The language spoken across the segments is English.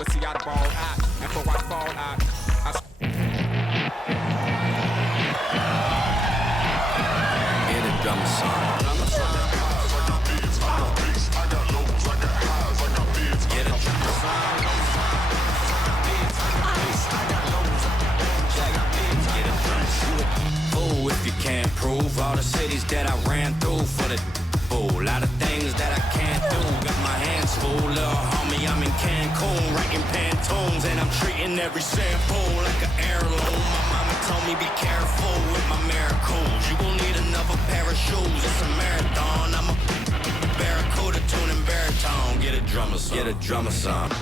but see, I ball out, and for what fall out, Get a drum song. Get a drum song. Get a drum song. Oh, if you can't prove all the cities that I ran through for the a lot of things that I can't do. Got my hands full, little homie. I'm in Cancun, writing Pantones, and I'm treating every sample like an heirloom. My mama told me be careful with my miracles. You gon' need another pair of shoes. It's a marathon. I'm a barracuda tuning baritone. Get a drummer song. Get a drummer song.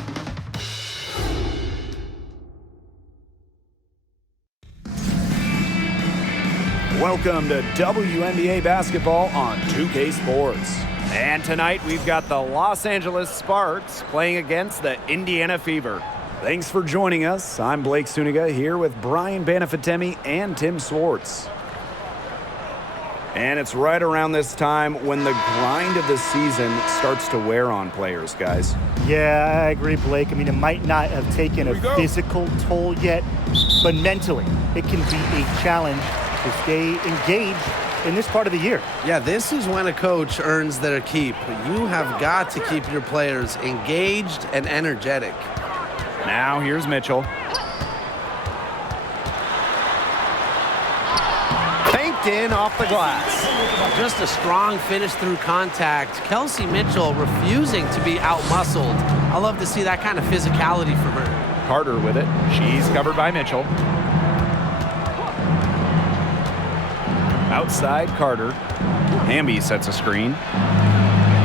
Welcome to WNBA basketball on 2K Sports. And tonight we've got the Los Angeles Sparks playing against the Indiana Fever. Thanks for joining us. I'm Blake Suniga here with Brian Banafitemi and Tim Swartz. And it's right around this time when the grind of the season starts to wear on players, guys. Yeah, I agree, Blake. I mean, it might not have taken a physical toll yet, but mentally, it can be a challenge to stay engaged in this part of the year. Yeah, this is when a coach earns their keep. You have got to keep your players engaged and energetic. Now here's Mitchell. Banked in off the glass. Just a strong finish through contact. Kelsey Mitchell refusing to be out-muscled. I love to see that kind of physicality from her. Carter with it. She's covered by Mitchell. Outside Carter. Hamby sets a screen.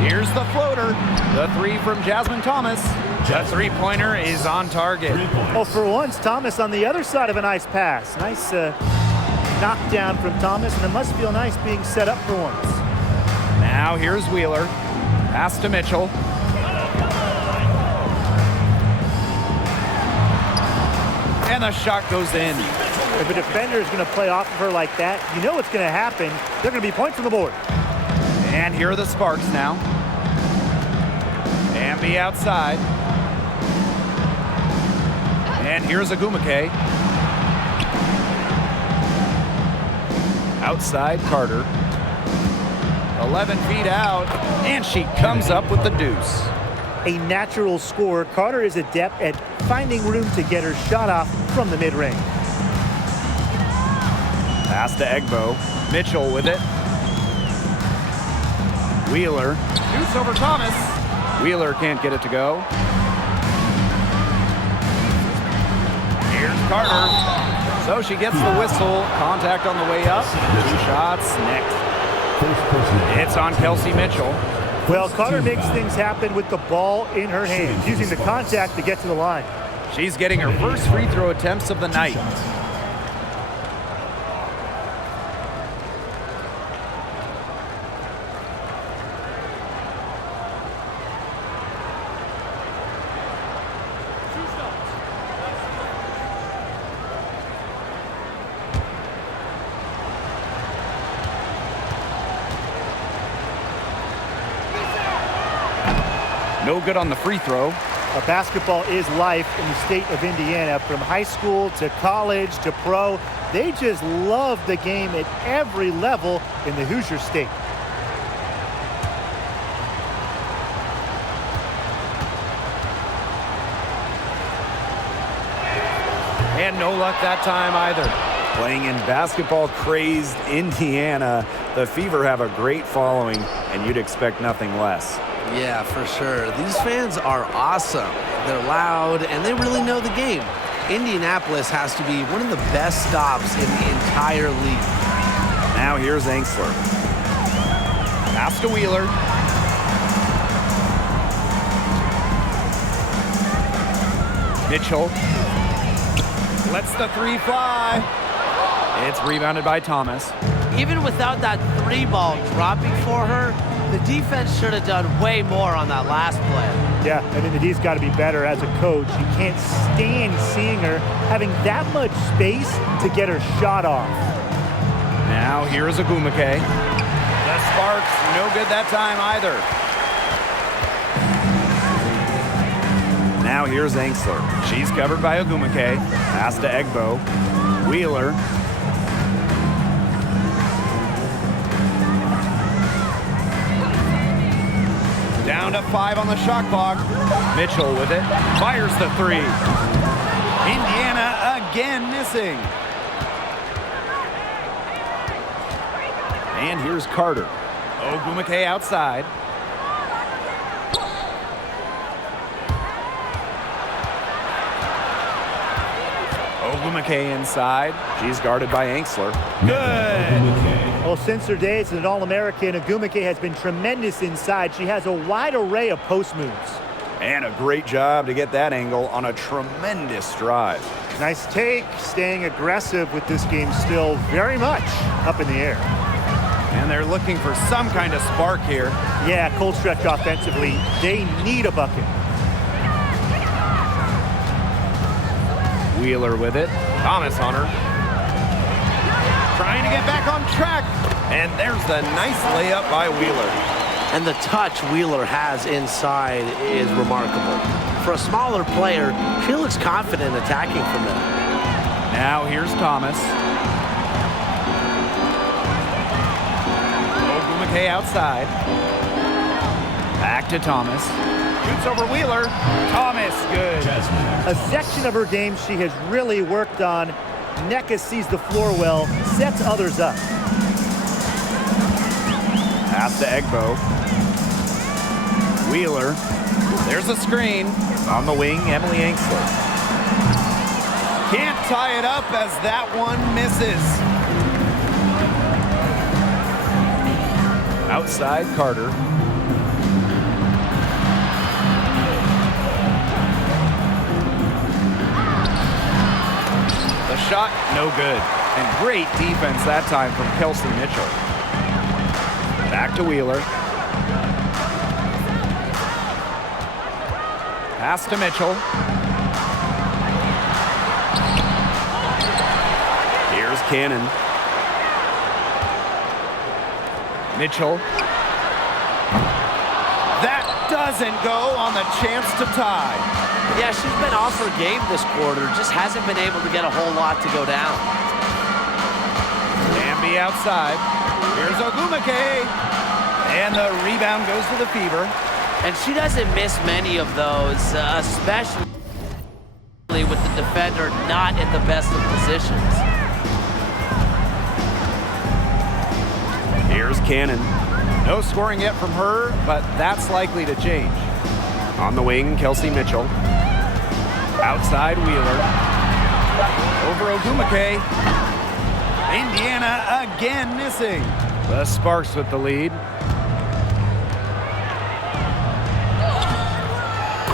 Here's the floater. The three from Jasmine Thomas. The three-pointer is on target. Oh, for once, Thomas on the other side of a nice pass. Nice knockdown from Thomas, and it must feel nice being set up for once. Now here's Wheeler. Pass to Mitchell. And the shot goes in. If a defender is going to play off of her like that, you know what's going to happen. They're going to be points on the board. And here are the Sparks now. Hamby outside. And here's Agumake. Outside Carter. 11 feet out. And she comes up with the deuce. A natural scorer, Carter is adept at finding room to get her shot off from the mid-range. Pass to Egbo. Mitchell with it. Wheeler. Shoots over Thomas. Wheeler can't get it to go. Here's Carter. So she gets the whistle. Contact on the way up. 2 shots next. It's on Kelsey Mitchell. Well, Carter makes things happen with the ball in her hands, using the contact to get to the line. She's getting her first free throw attempts of the night. No good on the free throw. Basketball is life in the state of Indiana. From high school to college to pro, they just love the game at every level in the Hoosier State. And no luck that time either. Playing in basketball-crazed Indiana, the Fever have a great following, and you'd expect nothing less. Yeah, for sure. These fans are awesome. They're loud, and they really know the game. Indianapolis has to be one of the best stops in the entire league. Now here's Angsler. Pass to Wheeler. Mitchell lets the three fly. It's rebounded by Thomas. Even without that three ball dropping for her, the defense should have done way more on that last play. Yeah, I mean, the D's got to be better as a coach. You can't stand seeing her having that much space to get her shot off. Now here's Agumake. The Sparks, no good that time either. Now here's Angsler. She's covered by Ogumake. Pass to Egbo. Wheeler. Down to 5 on the shot clock. Mitchell with it. Fires the 3. Indiana again missing. And here's Carter. Ogumake outside. Ogumake inside. She's guarded by Angsler. Good. Well, since her days as an All-American, Ogumake has been tremendous inside. She has a wide array of post moves. And a great job to get that angle on a tremendous drive. Nice take, staying aggressive with this game still very much up in the air. And they're looking for some kind of spark here. Yeah, cold stretch offensively. They need a bucket. Wheeler with it. Thomas on her. Trying to get back on track. And there's the nice layup by Wheeler. And the touch Wheeler has inside is remarkable. For a smaller player, she looks confident attacking from there. Now here's Thomas. Ogumake outside. Back to Thomas. Shoots over Wheeler. Thomas, good. A section of her game she has really worked on. Nneka sees the floor well, sets others up. Pass to Egbo. Wheeler. There's a screen. On the wing, Emily Angsler. Can't tie it up as that one misses. Outside, Carter. The shot, no good. And great defense that time from Kelsey Mitchell. Back to Wheeler. Pass to Mitchell. Here's Cannon. Mitchell. That doesn't go on the chance to tie. Yeah, she's been off her game this quarter. Just hasn't been able to get a whole lot to go down. Bambi outside. Here's Ogumake. And the rebound goes to the Fever. And she doesn't miss many of those, especially with the defender not in the best of positions. Here's Cannon. No scoring yet from her, but that's likely to change. On the wing, Kelsey Mitchell. Outside, Wheeler. Over Ogumake. Indiana again missing. The Sparks with the lead.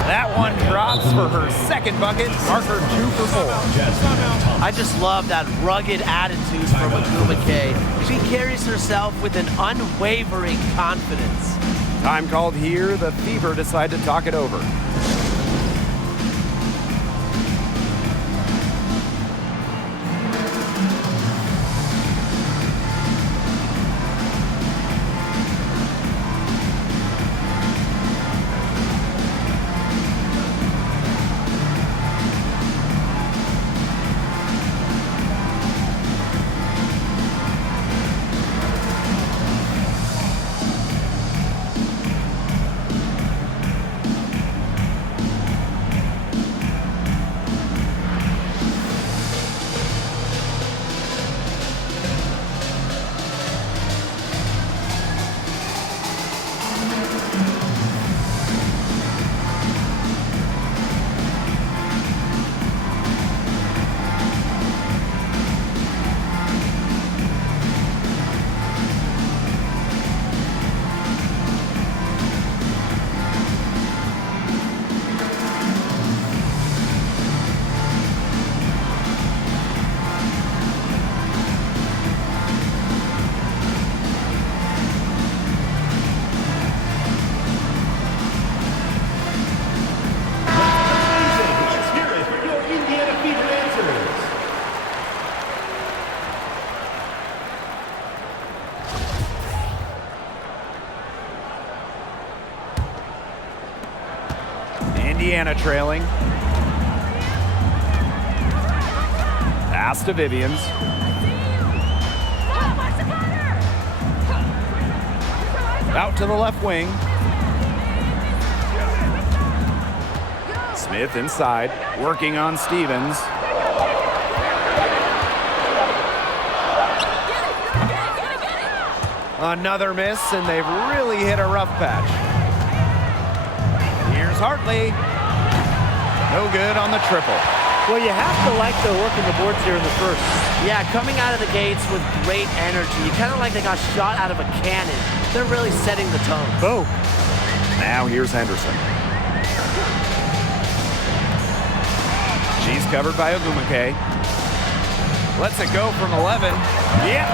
That one drops for her second bucket, marker 2 for 4. I just love that rugged attitude from Ogumake. She carries herself with an unwavering confidence. Time called here. The Fever decide to talk it over. Indiana trailing. Pass to Vivians. Out to the left wing. Smith inside, working on Stevens. Another miss, and they've really hit a rough patch. Here's Hartley. No good on the triple. Well, you have to like the work in the boards here in the first. Yeah, coming out of the gates with great energy. You kind of like they got shot out of a cannon. They're really setting the tone. Boom. Now here's Henderson. She's covered by Ogumake. Lets it go from 11. Yep,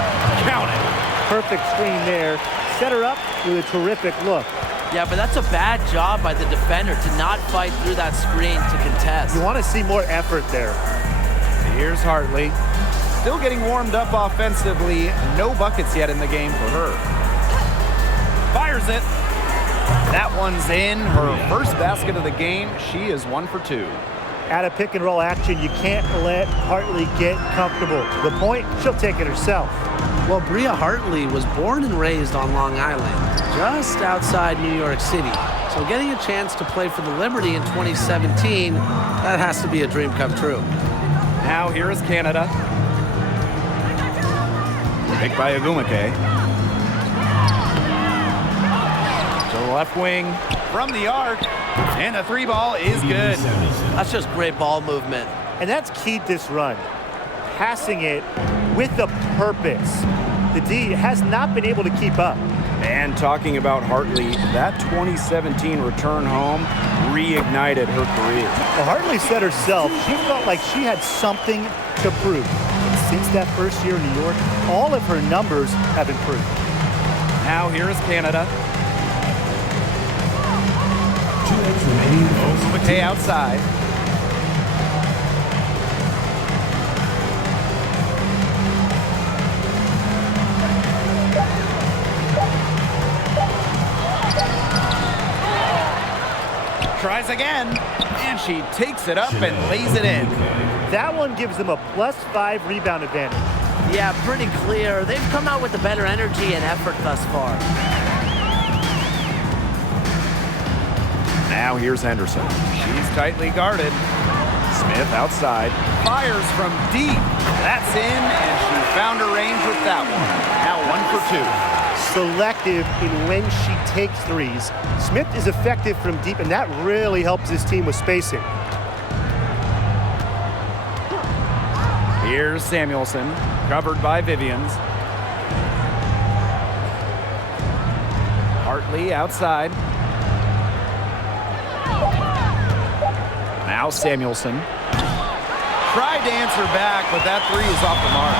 count it. Perfect screen there. Set her up with a terrific look. Yeah, but that's a bad job by the defender to not fight through that screen to contest. You want to see more effort there. Here's Hartley. Still getting warmed up offensively. No buckets yet in the game for her. Fires it. That one's in. Her first basket of the game. She is 1 for 2. At a pick and roll action, you can't let Hartley get comfortable. The point, she'll take it herself. Well, Bria Hartley was born and raised on Long Island, just outside New York City. So getting a chance to play for the Liberty in 2017, that has to be a dream come true. Now here is Canada. Picked by Ogumake. To the left wing from the arc. And the 3 ball is good. That's just great ball movement. And that's keyed this run. Passing it with a purpose. The D has not been able to keep up. And talking about Hartley, that 2017 return home reignited her career. Well, Hartley said herself, she felt like she had something to prove. And since that first year in New York, all of her numbers have improved. Now here is Canada. Ogumake outside. Tries again, and she takes it up and lays it in. That one gives them a +5 rebound advantage. Yeah, pretty clear. They've come out with the better energy and effort thus far. Now here's Henderson. She's tightly guarded. Smith outside. Fires from deep. That's in, and she found her range with that one. Now 1 for 2. Selective in when she takes threes. Smith is effective from deep, and that really helps his team with spacing. Here's Samuelson, covered by Vivians. Hartley outside. Now Samuelson. Tried to answer back, but that 3 is off the mark.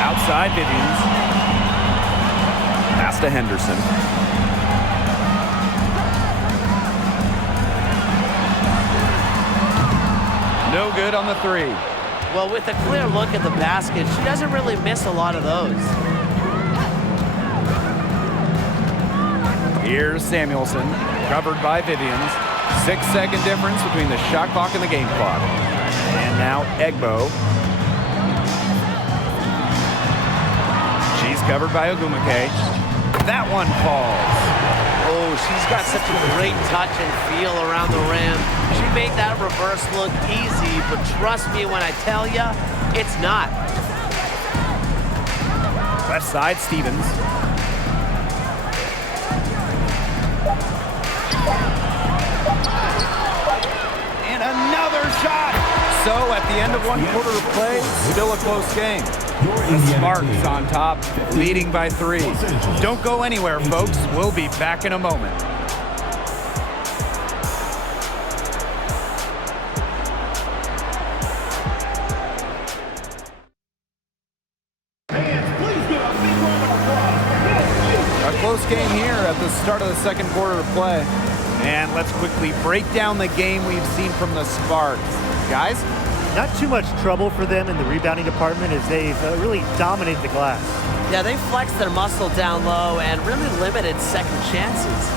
Outside Vivians. Pass to Henderson. No good on the 3. Well, with a clear look at the basket, she doesn't really miss a lot of those. Here's Samuelson, covered by Vivians. 6-second difference between the shot clock and the game clock. And now Egbo. She's covered by Ogumake. That one falls. Oh, she's got such a great touch and feel around the rim. She made that reverse look easy, but trust me when I tell you, it's not. Left side, Stevens. And another shot. So at the end of 1 quarter of play, still a close game. The Sparks on top, leading by 3. Don't go anywhere, folks. We'll be back in a moment. A close game here at the start of the 2nd quarter of play. And let's quickly break down the game we've seen from the Sparks. Guys? Not too much trouble for them in the rebounding department as they've really dominated the glass. Yeah, they flexed their muscle down low and really limited second chances.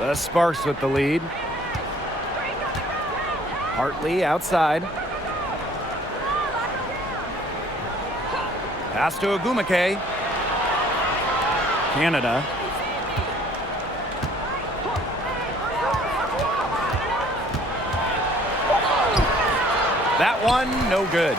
The Sparks with the lead. Hartley outside. Pass to Agumake. Canada. That one, no good.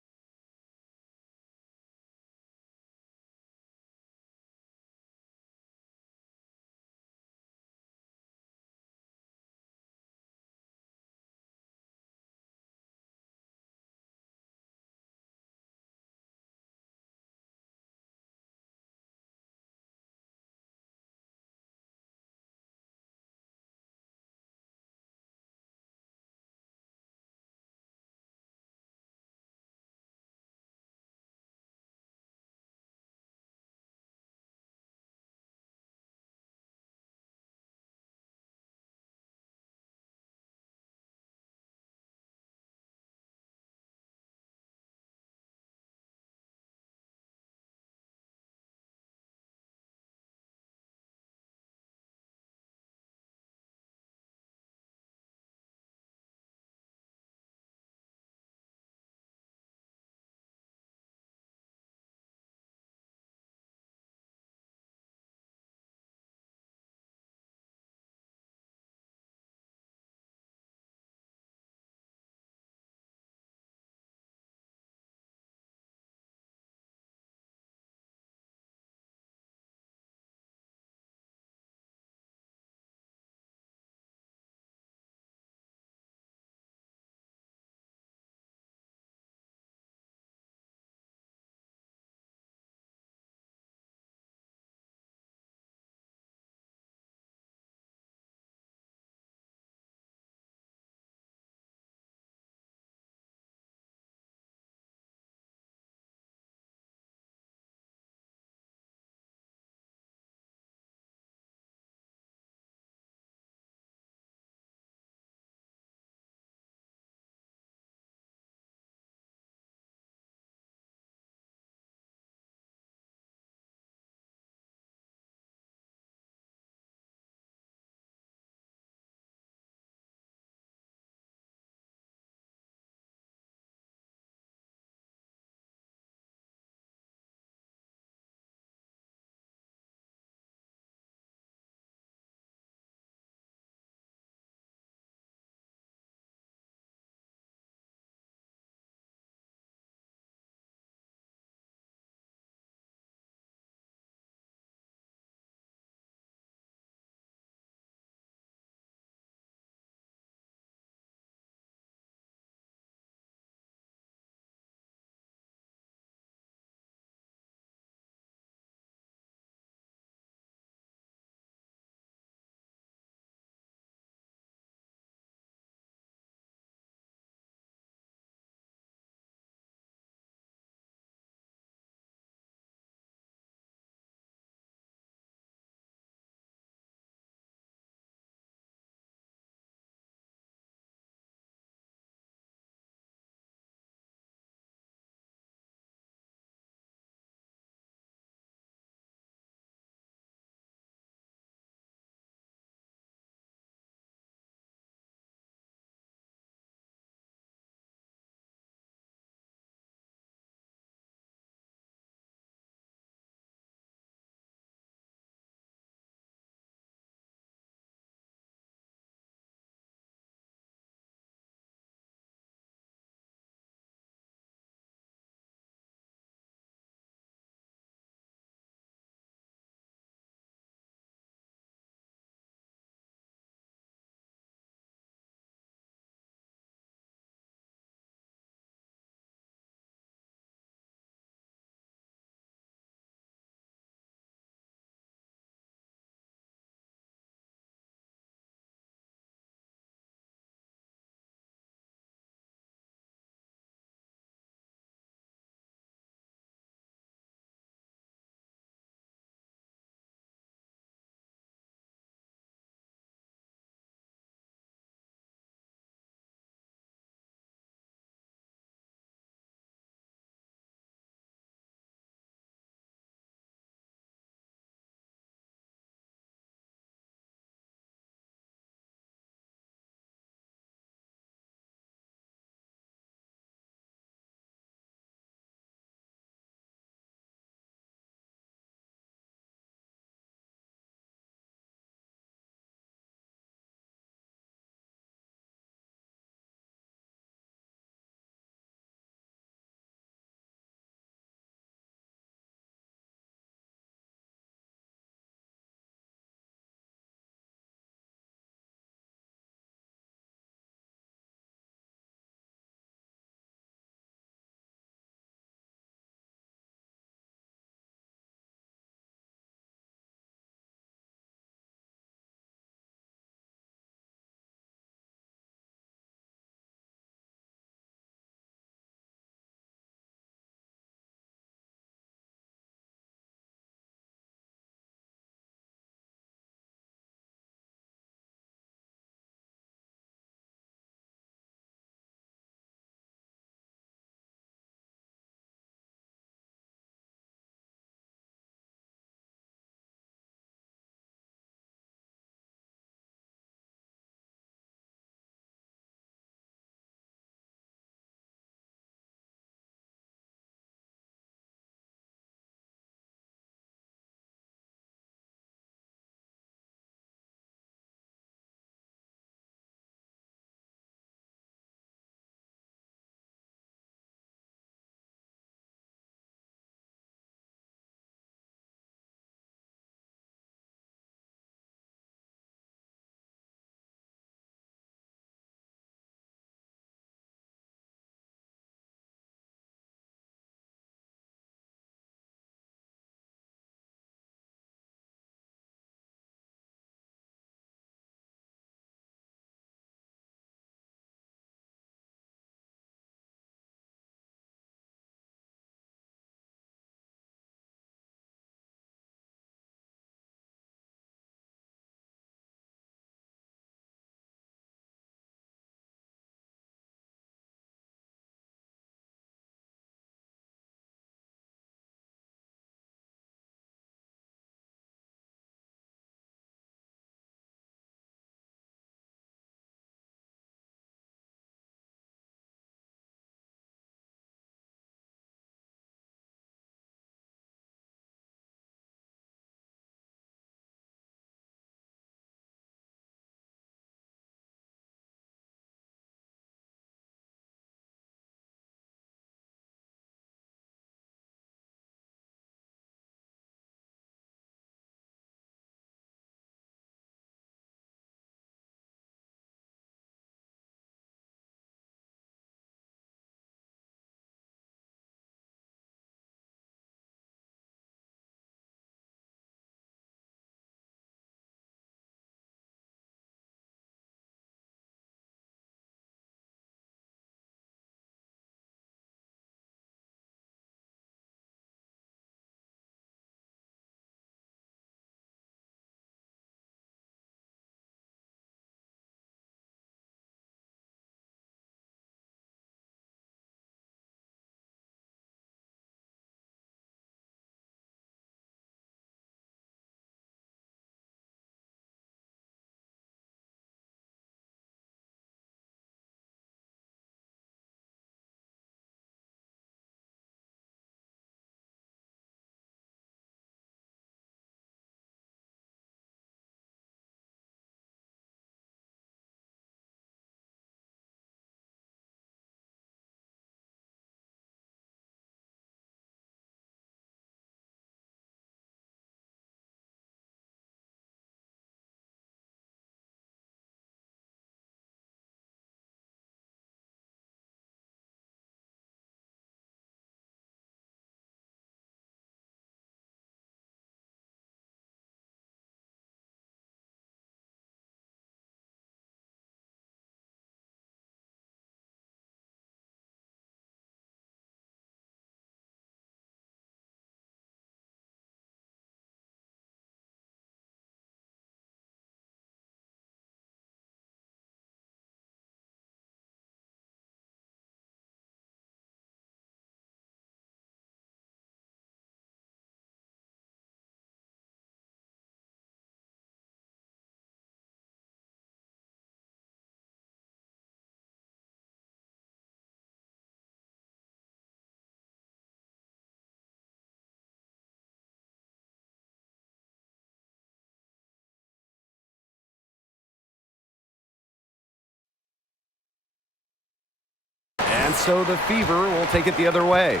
And so the Fever will take it the other way.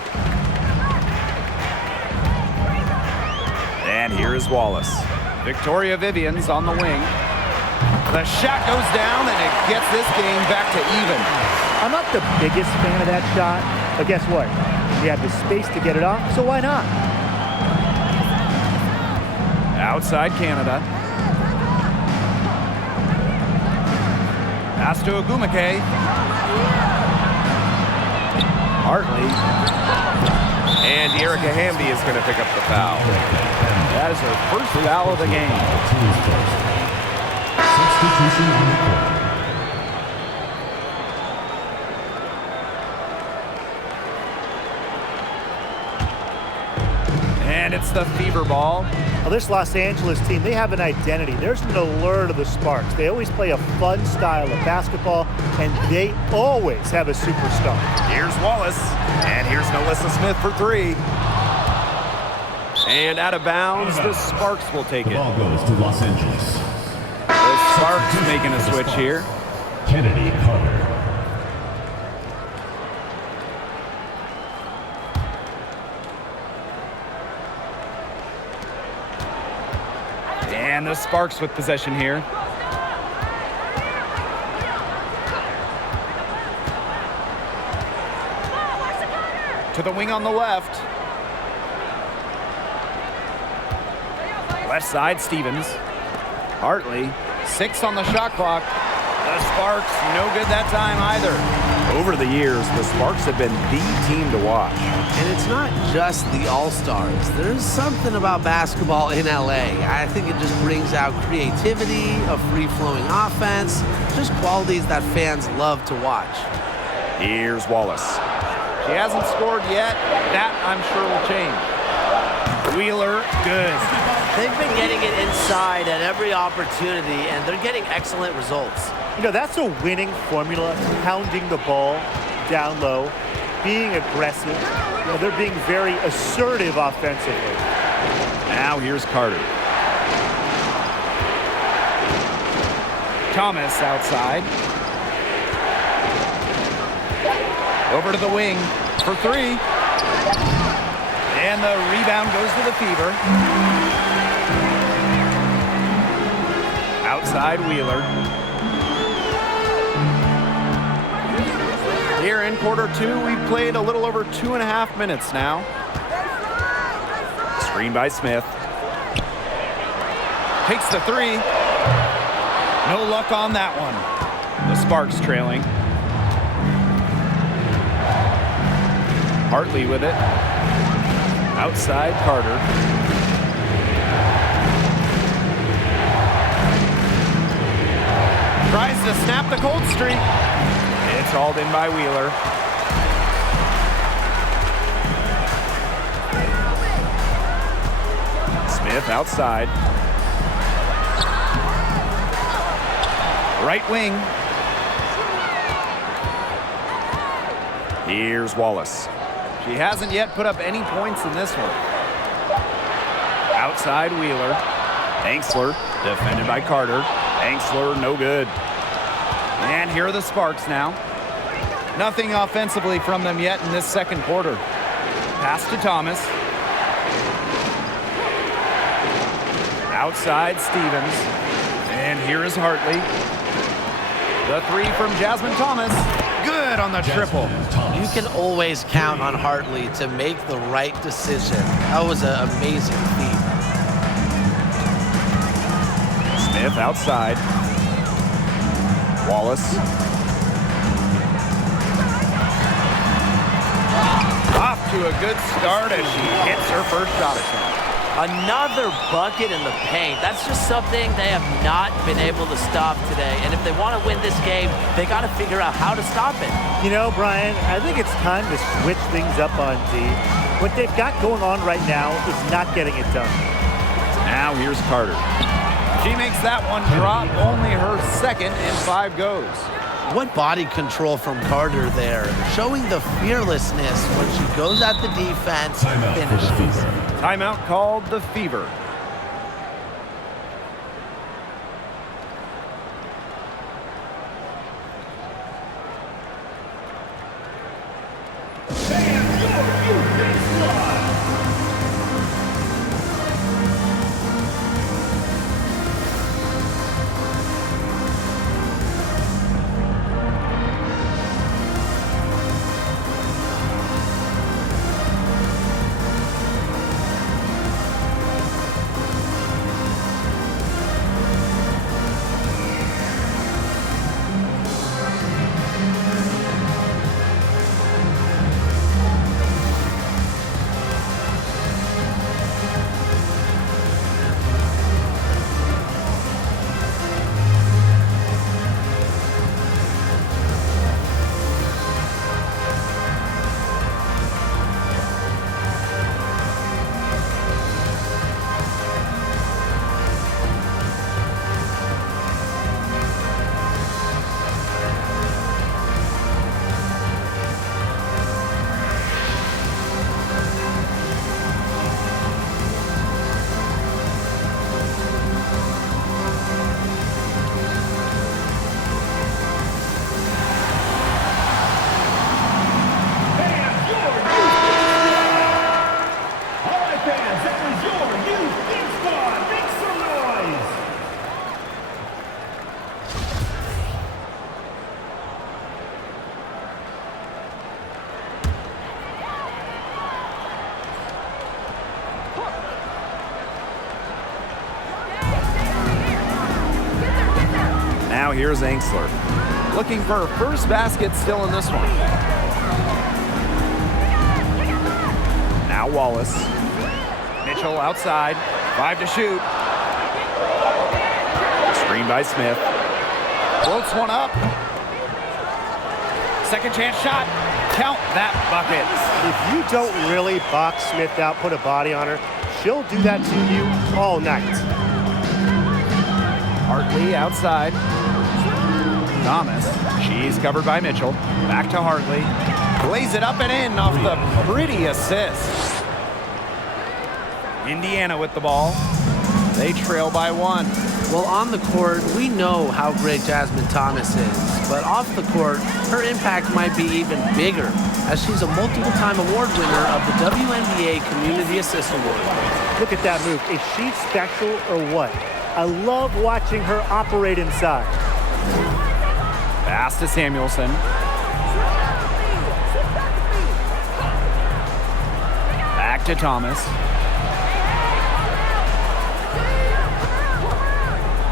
And here is Wallace. Victoria Vivian's on the wing. The shot goes down, and it gets this game back to even. I'm not the biggest fan of that shot, but guess what? We have the space to get it off, so why not? Outside Canada. Pass to Agumake. Hartley. And Erica Hamby is going to pick up the foul. That is her first foul of the game. Substitution on the court. And it's the Fever ball. Well, this Los Angeles team, they have an identity. There's an allure to the Sparks. They always play a fun style of basketball, and they always have a superstar. Here's Wallace, and here's Melissa Smith for three. And out of bounds, the Sparks will take it. Ball goes to Los Angeles. The Sparks making a switch here. Kennedy Carter. And the Sparks with possession here. To the wing on the left. Left side, Stevens. Hartley, 6 on the shot clock. The Sparks, no good that time either. Over the years, the Sparks have been the team to watch. And it's not just the All-Stars. There's something about basketball in LA. I think it just brings out creativity, a free-flowing offense, just qualities that fans love to watch. Here's Wallace. She hasn't scored yet. That, I'm sure, will change. Wheeler, good. They've been getting it inside at every opportunity, and they're getting excellent results. You know, that's a winning formula, pounding the ball down low, being aggressive. You know, they're being very assertive offensively. Now here's Carter. Thomas outside. Over to the wing for three. And the rebound goes to the Fever. Outside Wheeler. Here in quarter two, we've played a little over 2.5 minutes now. Screen by Smith. Takes the three. No luck on that one. The Sparks trailing. Hartley with it. Outside Carter. Tries to snap the cold streak. It's hauled in by Wheeler. Smith outside. Right wing. Here's Wallace. She hasn't yet put up any points in this one. Outside Wheeler. Angsler, defended by Carter. Angsler, no good. And here are the Sparks now. Nothing offensively from them yet in this second quarter. Pass to Thomas. Outside Stevens. And here is Hartley. The three from Jasmine Thomas. Good on the triple. You can always count on Hartley to make the right decision. That was an amazing feat. Smith outside. Wallace. Off to a good start as she hits her first shot attempt. Another bucket in the paint. That's just something they have not been able to stop today. And if they want to win this game, they got to figure out how to stop it. You know, Brian, I think it's time to switch things up on D. What they've got going on right now is not getting it done. Now here's Carter. She makes that one drop, only her second in 5 goes. What body control from Carter there, showing the fearlessness when she goes at the defense and Timeout for the finishes. Fever. Timeout called the Fever. Now here's Angsler. Looking for a first basket still in this one. Now Wallace. Mitchell outside. 5 to shoot. Screen by Smith. Floats one up. Second chance shot. Count that bucket. If you don't really box Smith out, put a body on her, she'll do that to you all night. Hartley outside. Thomas. She's covered by Mitchell. Back to Hartley. Lays it up and in off the pretty assist. Indiana with the ball. They trail by 1. Well, on the court, we know how great Jasmine Thomas is, but off the court, her impact might be even bigger, as she's a multiple-time award winner of the WNBA Community Assist Award. Look at that move. Is she special or what? I love watching her operate inside. Pass to Samuelson. Back to Thomas.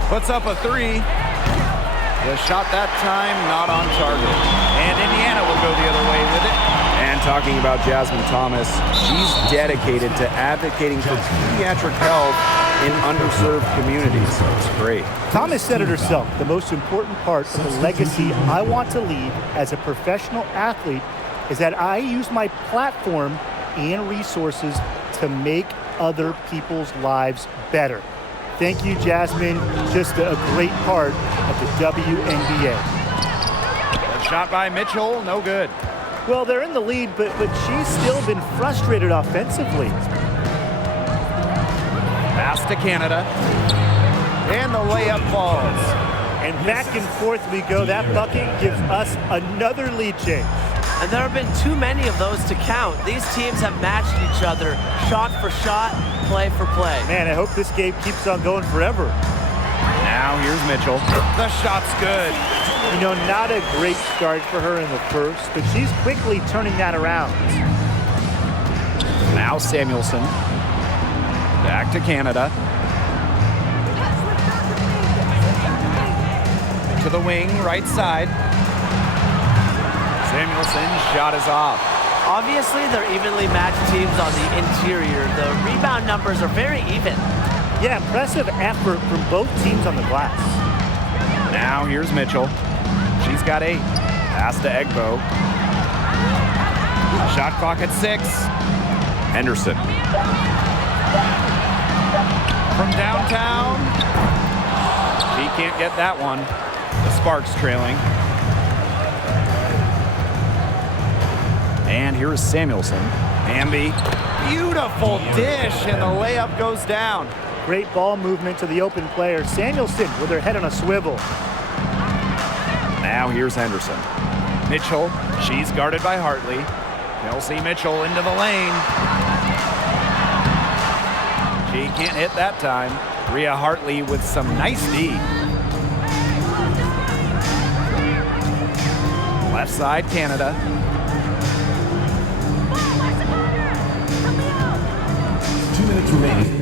Puts up a 3. The shot that time not on target. And Indiana will go the other way with it. And talking about Jasmine Thomas, she's dedicated to advocating for pediatric health in underserved communities. It's great. Thomas said it herself. The most important part of the legacy I want to leave as a professional athlete is that I use my platform and resources to make other people's lives better. Thank you, Jasmine. Just a great part of the WNBA. A shot by Mitchell, no good. Well, they're in the lead, but she's still been frustrated offensively. Pass to Canada. And the layup falls. And back and forth we go. That bucket gives us another lead change. And there have been too many of those to count. These teams have matched each other shot for shot, play for play. Man, I hope this game keeps on going forever. Now here's Mitchell. The shot's good. You know, not a great start for her in the first, but she's quickly turning that around. Now Samuelson. Back to Canada. To the wing, right side. Samuelson's shot is off. Obviously, they're evenly matched teams on the interior. The rebound numbers are very even. Yeah, impressive effort from both teams on the glass. Now here's Mitchell. She's got 8. Pass to Egbo. Shot clock at 6. Henderson. From downtown. She can't get that one. The Sparks trailing. And here is Samuelson. Hamby. Beautiful dish, and the layup goes down. Great ball movement to the open player. Samuelson with her head on a swivel. Now here's Henderson. Mitchell, she's guarded by Hartley. Kelsey Mitchell into the lane. She can't hit that time. Rhea Hartley with some nice D. Left side, Canada. 2 minutes remaining.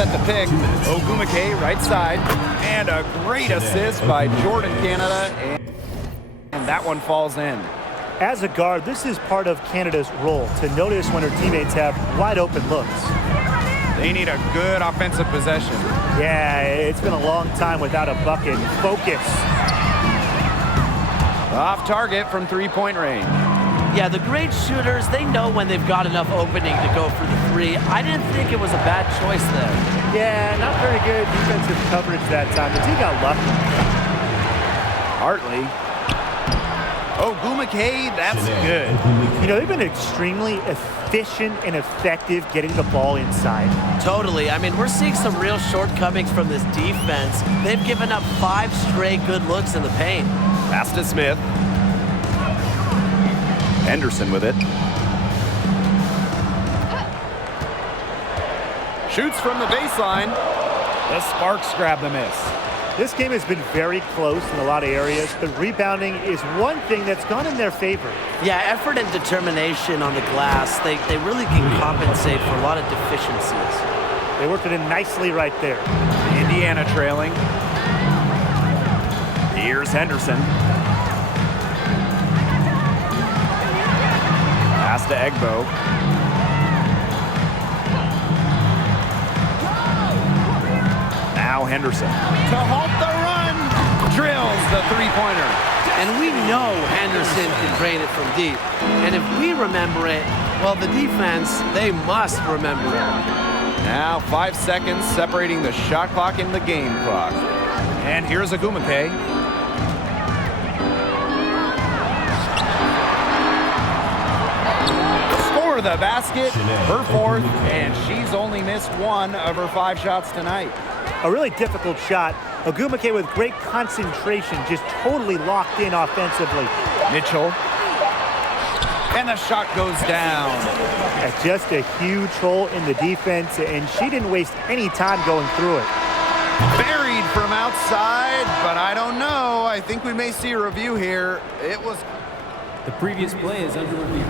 set the pick. Ogumake, right side. And a great assist by Jordan Canada. And that one falls in. As a guard, this is part of Canada's role, to notice when her teammates have wide open looks. They need a good offensive possession. Yeah, it's been a long time without a bucket. Focus. Off target from three-point range. Yeah, the great shooters, they know when they've got enough opening to go for the three. I didn't think it was a bad choice there. Yeah, not very good defensive coverage that time. The team got lucky. Hartley. Ogumake, that's good. You know, they've been extremely efficient and effective getting the ball inside. Totally. I mean, we're seeing some real shortcomings from this defense. They've given up 5 straight good looks in the paint. Pass to Smith. Henderson with it. Shoots from the baseline. The Sparks grab the miss. This game has been very close in a lot of areas, but rebounding is one thing that's gone in their favor. Yeah, effort and determination on the glass, they really can compensate for a lot of deficiencies. They worked it in nicely right there. Indiana trailing. Here's Henderson. Pass to Egbo. Now Henderson. To halt the run. Drills the three-pointer. And we know Henderson can drain it from deep. And if we remember it, well, the defense, they must remember it. Now 5 seconds separating the shot clock and the game clock. And here's Ogumake. Score the basket, her fourth, and she's only missed 1 of her 5 shots tonight. A really difficult shot. Ogumake with great concentration, just totally locked in offensively. Mitchell. And the shot goes down. Just a huge hole in the defense, and she didn't waste any time going through it. Buried from outside, but I don't know. I think we may see a review here. It was The previous play is under review.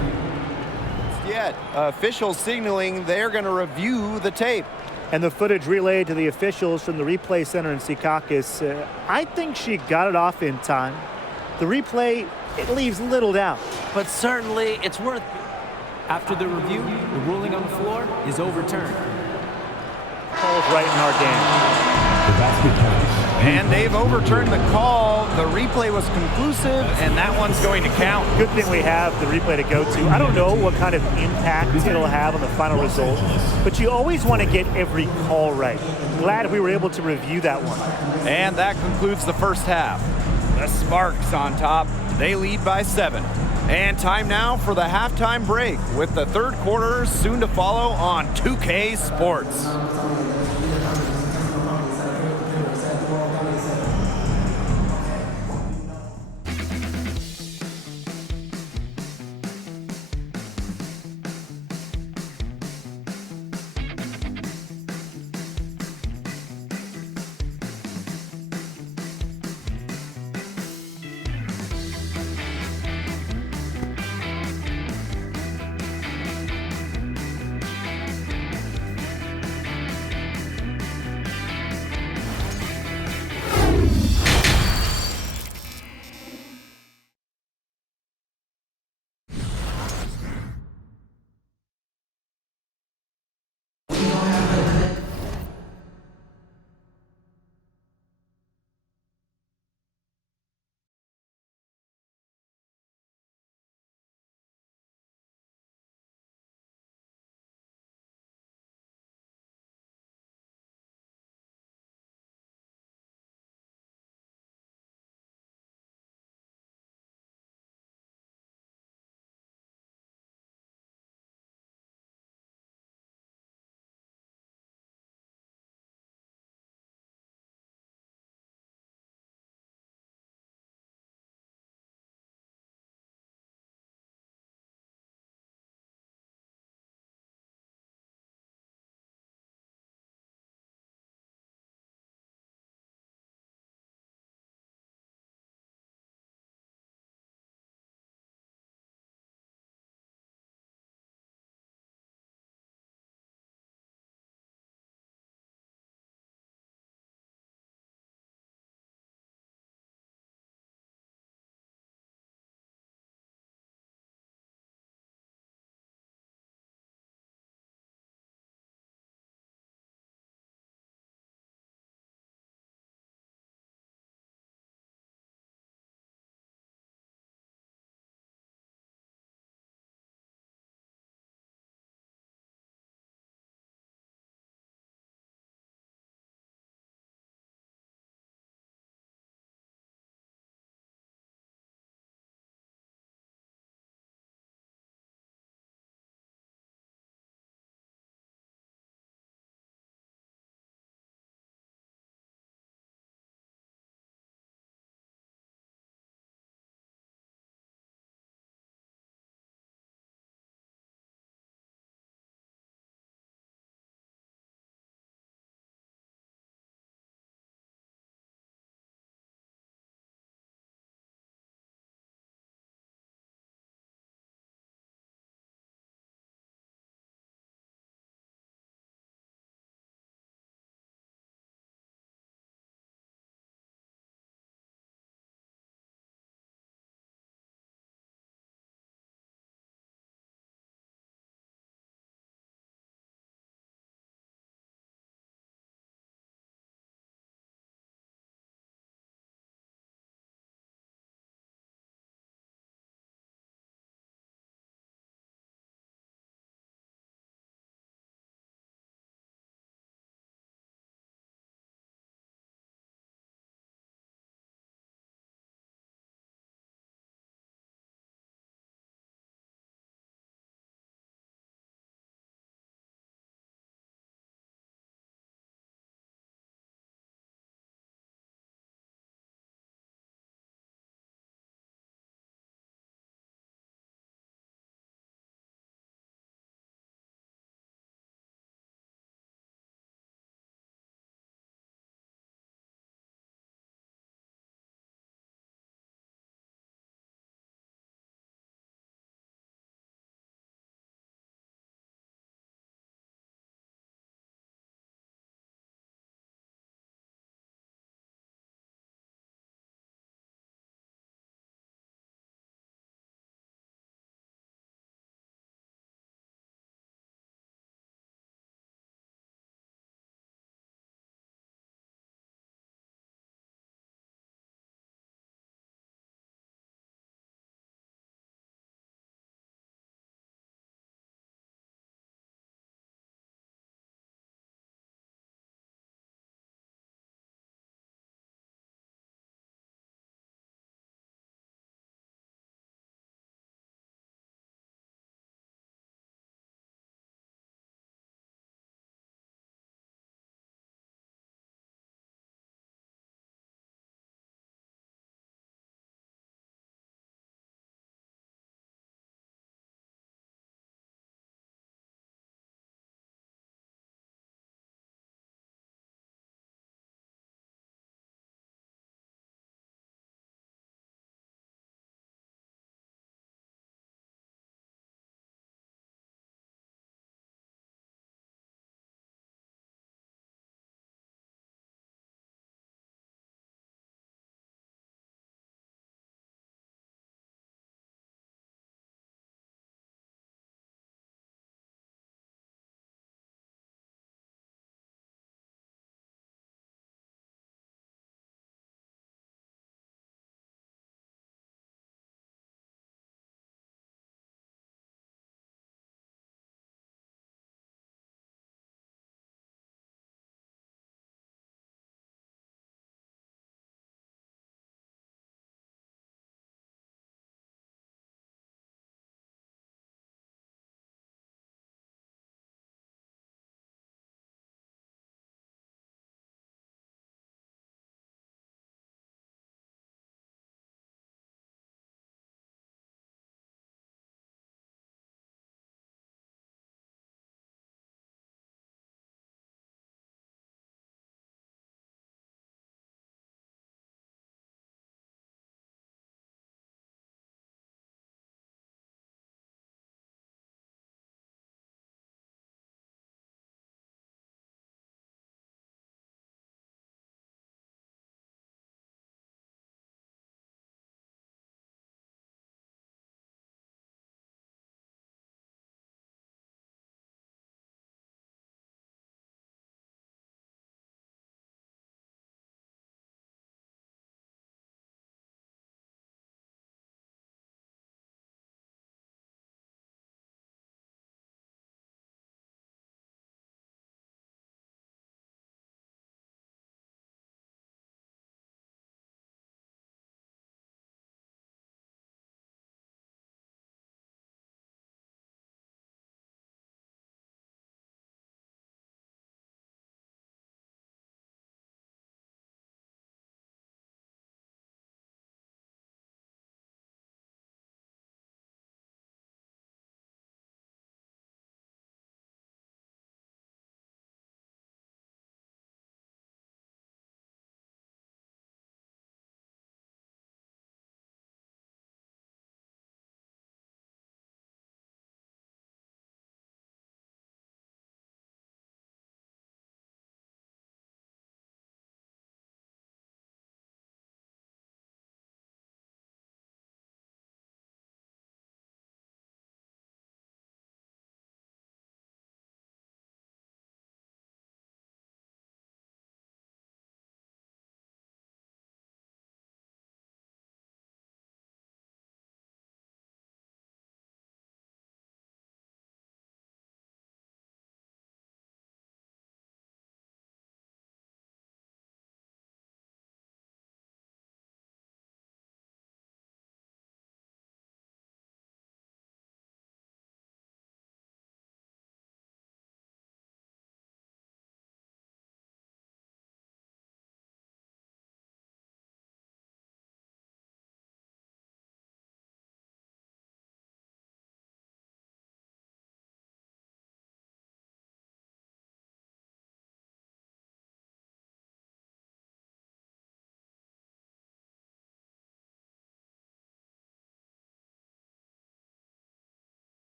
yet. Officials signaling they're going to review the tape. And the footage relayed to the officials from the replay center in Secaucus. I think she got it off in time. The replay, it leaves little doubt. But certainly, it's worth... After the review, the ruling on the floor is overturned. Calls right in our game. The basket counts. And they've overturned the call. The replay was conclusive, and that one's going to count. Good thing we have the replay to go to. I don't know what kind of impact it'll have on the final result, but you always want to get every call right. Glad we were able to review that one. And that concludes the first half. The Sparks on top. They lead by 7. And time now for the halftime break, with the third quarter soon to follow on 2K Sports.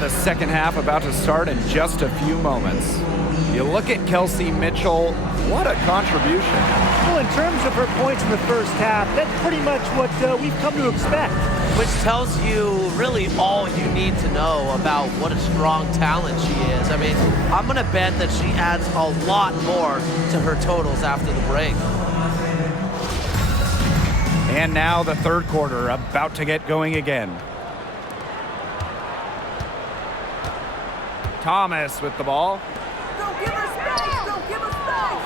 And the second half about to start in just a few moments. You look at Kelsey Mitchell, what a contribution. Well, in terms of her points in the first half, that's pretty much what we've come to expect. Which tells you really all you need to know about what a strong talent she is. I mean, I'm going to bet that she adds a lot more to her totals after the break. And now the third quarter about to get going again. Thomas with the ball. Don't give her space! Don't give her space!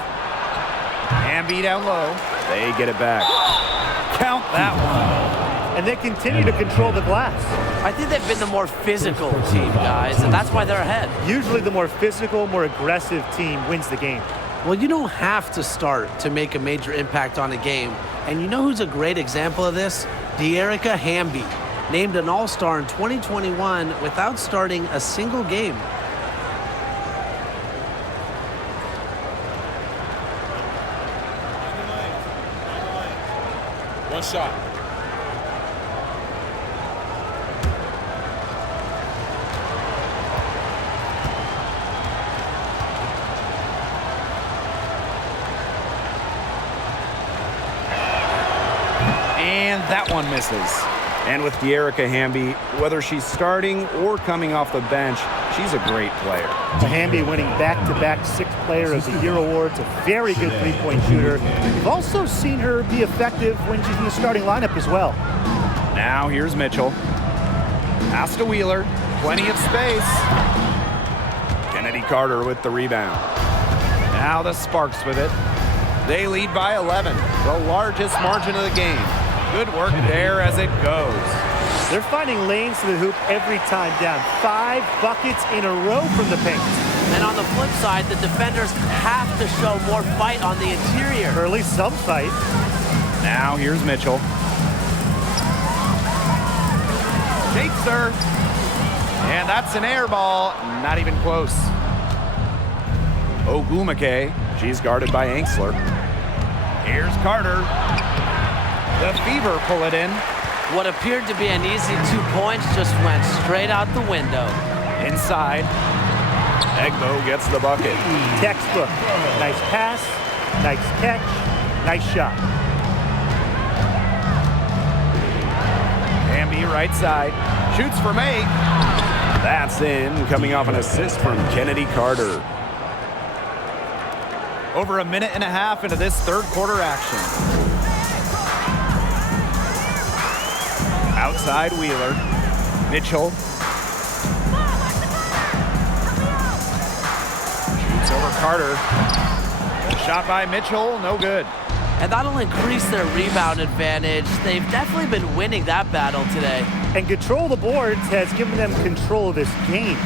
Hamby down low. They get it back. Count that one. And they continue to control the glass. I think they've been the more physical team, guys, and that's why they're ahead. Usually the more physical, more aggressive team wins the game. Well, you don't have to start to make a major impact on a game. And you know who's a great example of this? De'Erica Hamby, named an All-Star in 2021 without starting a single game. One shot. And that one misses. And with De'Erica Hamby, whether she's starting or coming off the bench, she's a great player. Hamby winning back-to-back Sixth Player of the Year awards, a very good three-point shooter. We've also seen her be effective when she's in the starting lineup as well. Now here's Mitchell. Pass to Wheeler. Plenty of space. Kennedy Carter with the rebound. Now the Sparks with it. They lead by 11, the largest margin of the game. Good work there as it goes. They're finding lanes to the hoop every time, down 5 buckets in a row from the paint. And on the flip side, the defenders have to show more fight on the interior. Or at least some fight. Now here's Mitchell. Takes her. And that's an air ball. Not even close. Ogumake. She's guarded by Angsler. Here's Carter. The Fever pull it in. What appeared to be an easy 2 points just went straight out the window. Inside. Egbo gets the bucket. Textbook. Nice pass, nice catch, nice shot. Hamby right side. Shoots from 8. That's in, coming off an assist from Kennedy Carter. Over a minute and a half into this third quarter action. Outside Wheeler. Mitchell. Shoots over Carter. Shot by Mitchell, no good. And that'll increase their rebound advantage. They've definitely been winning that battle today. And control the boards has given them control of this game.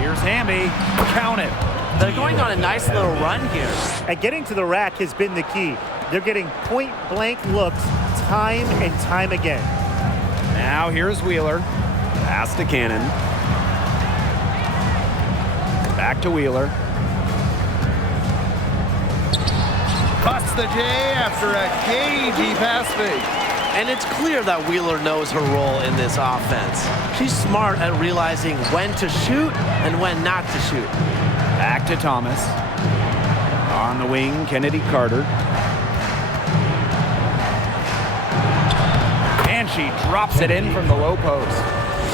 Here's Hamby. Count it. They're going on a nice little run here. And getting to the rack has been the key. They're getting point-blank looks time and time again. Now here's Wheeler. Pass to Cannon. Back to Wheeler. Busts the J after a cagey pass fake. And it's clear that Wheeler knows her role in this offense. She's smart at realizing when to shoot and when not to shoot. Back to Thomas. On the wing, Kennedy Carter. And she drops it in from the low post.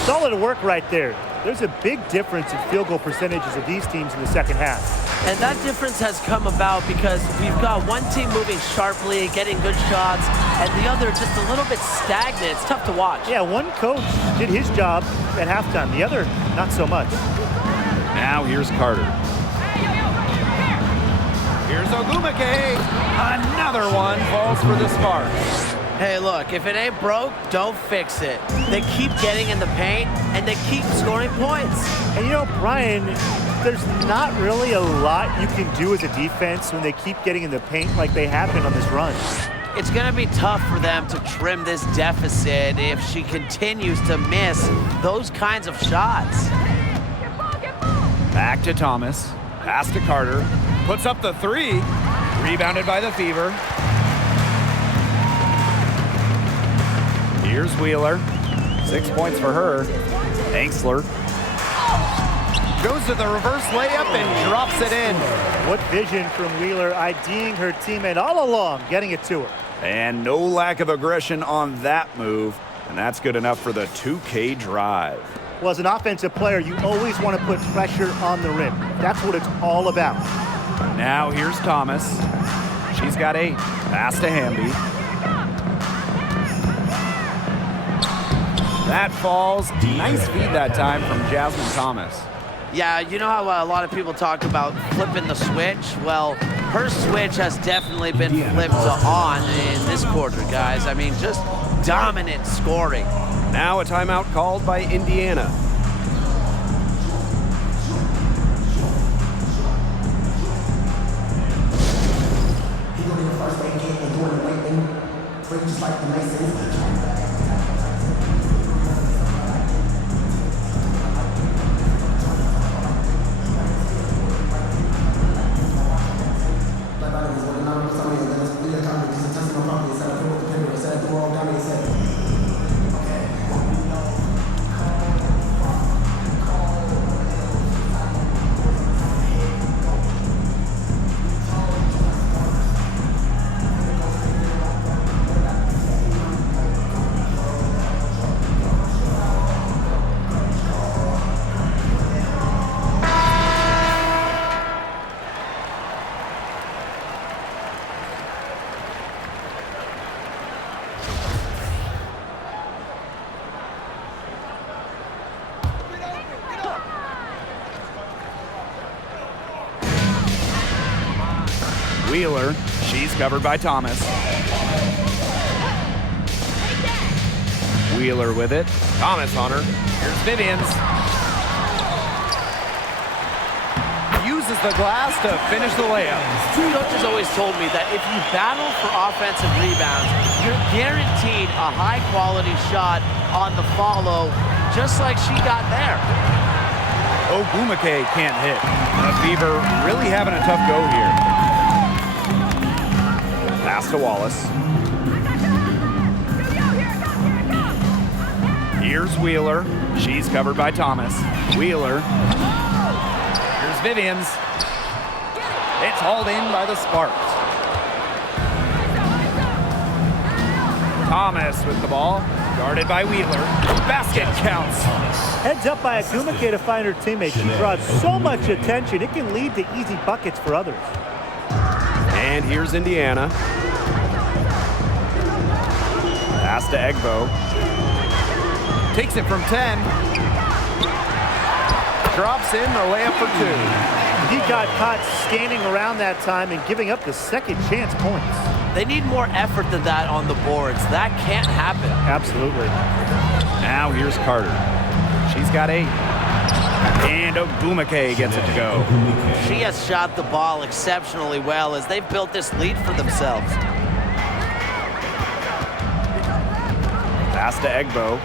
Solid work right there. There's a big difference in field goal percentages of these teams in the second half. And that difference has come about because we've got one team moving sharply, getting good shots, and the other just a little bit stagnant. It's tough to watch. Yeah, one coach did his job at halftime. The other, not so much. Now here's Carter. Here's Ogumake. Another one falls for the Sparks. Hey, look, if it ain't broke, don't fix it. They keep getting in the paint, and they keep scoring points. And you know, Brian, there's not really a lot you can do as a defense when they keep getting in the paint like they have been on this run. It's going to be tough for them to trim this deficit if she continues to miss those kinds of shots. Back to Thomas. Pass to Carter. Puts up the 3. Rebounded by the Fever. Here's Wheeler. 6 points for her. Angsler. Goes to the reverse layup and drops it in. What vision from Wheeler, IDing her teammate all along, getting it to her. And no lack of aggression on that move. And that's good enough for the 2K drive. Well, as an offensive player, you always want to put pressure on the rim. That's what it's all about. Now here's Thomas. She's got 8. Pass to Hamby. That falls. Nice feed that time from Jasmine Thomas. Yeah, you know how a lot of people talk about flipping the switch? Well, her switch has definitely been flipped on in this quarter, guys. I mean, just dominant scoring. Now a timeout called by Indiana. Wheeler, she's covered by Thomas. Wheeler with it. Thomas on her. Here's Vivians. Uses the glass to finish the layup. Coaches always told me that if you battle for offensive rebounds, you're guaranteed a high-quality shot on the follow, just like she got there. Ogumake can't hit. The Fever really having a tough go here. Pass to Wallace. Here's Wheeler. She's covered by Thomas. Wheeler. Here's Vivians. It's hauled in by the Sparks. Thomas with the ball. Guarded by Wheeler. Basket counts. Heads up by Agumake to find her teammate. She draws so much attention, it can lead to easy buckets for others. And here's Indiana. Pass to Egbo. Takes it from 10. Drops in the layup for 2. He got caught standing around that time and giving up the second chance points. They need more effort than that on the boards. That can't happen. Absolutely. Now here's Carter. She's got 8. And Ogumake gets it to go. She has shot the ball exceptionally well as they've built this lead for themselves. Pass to Egbo.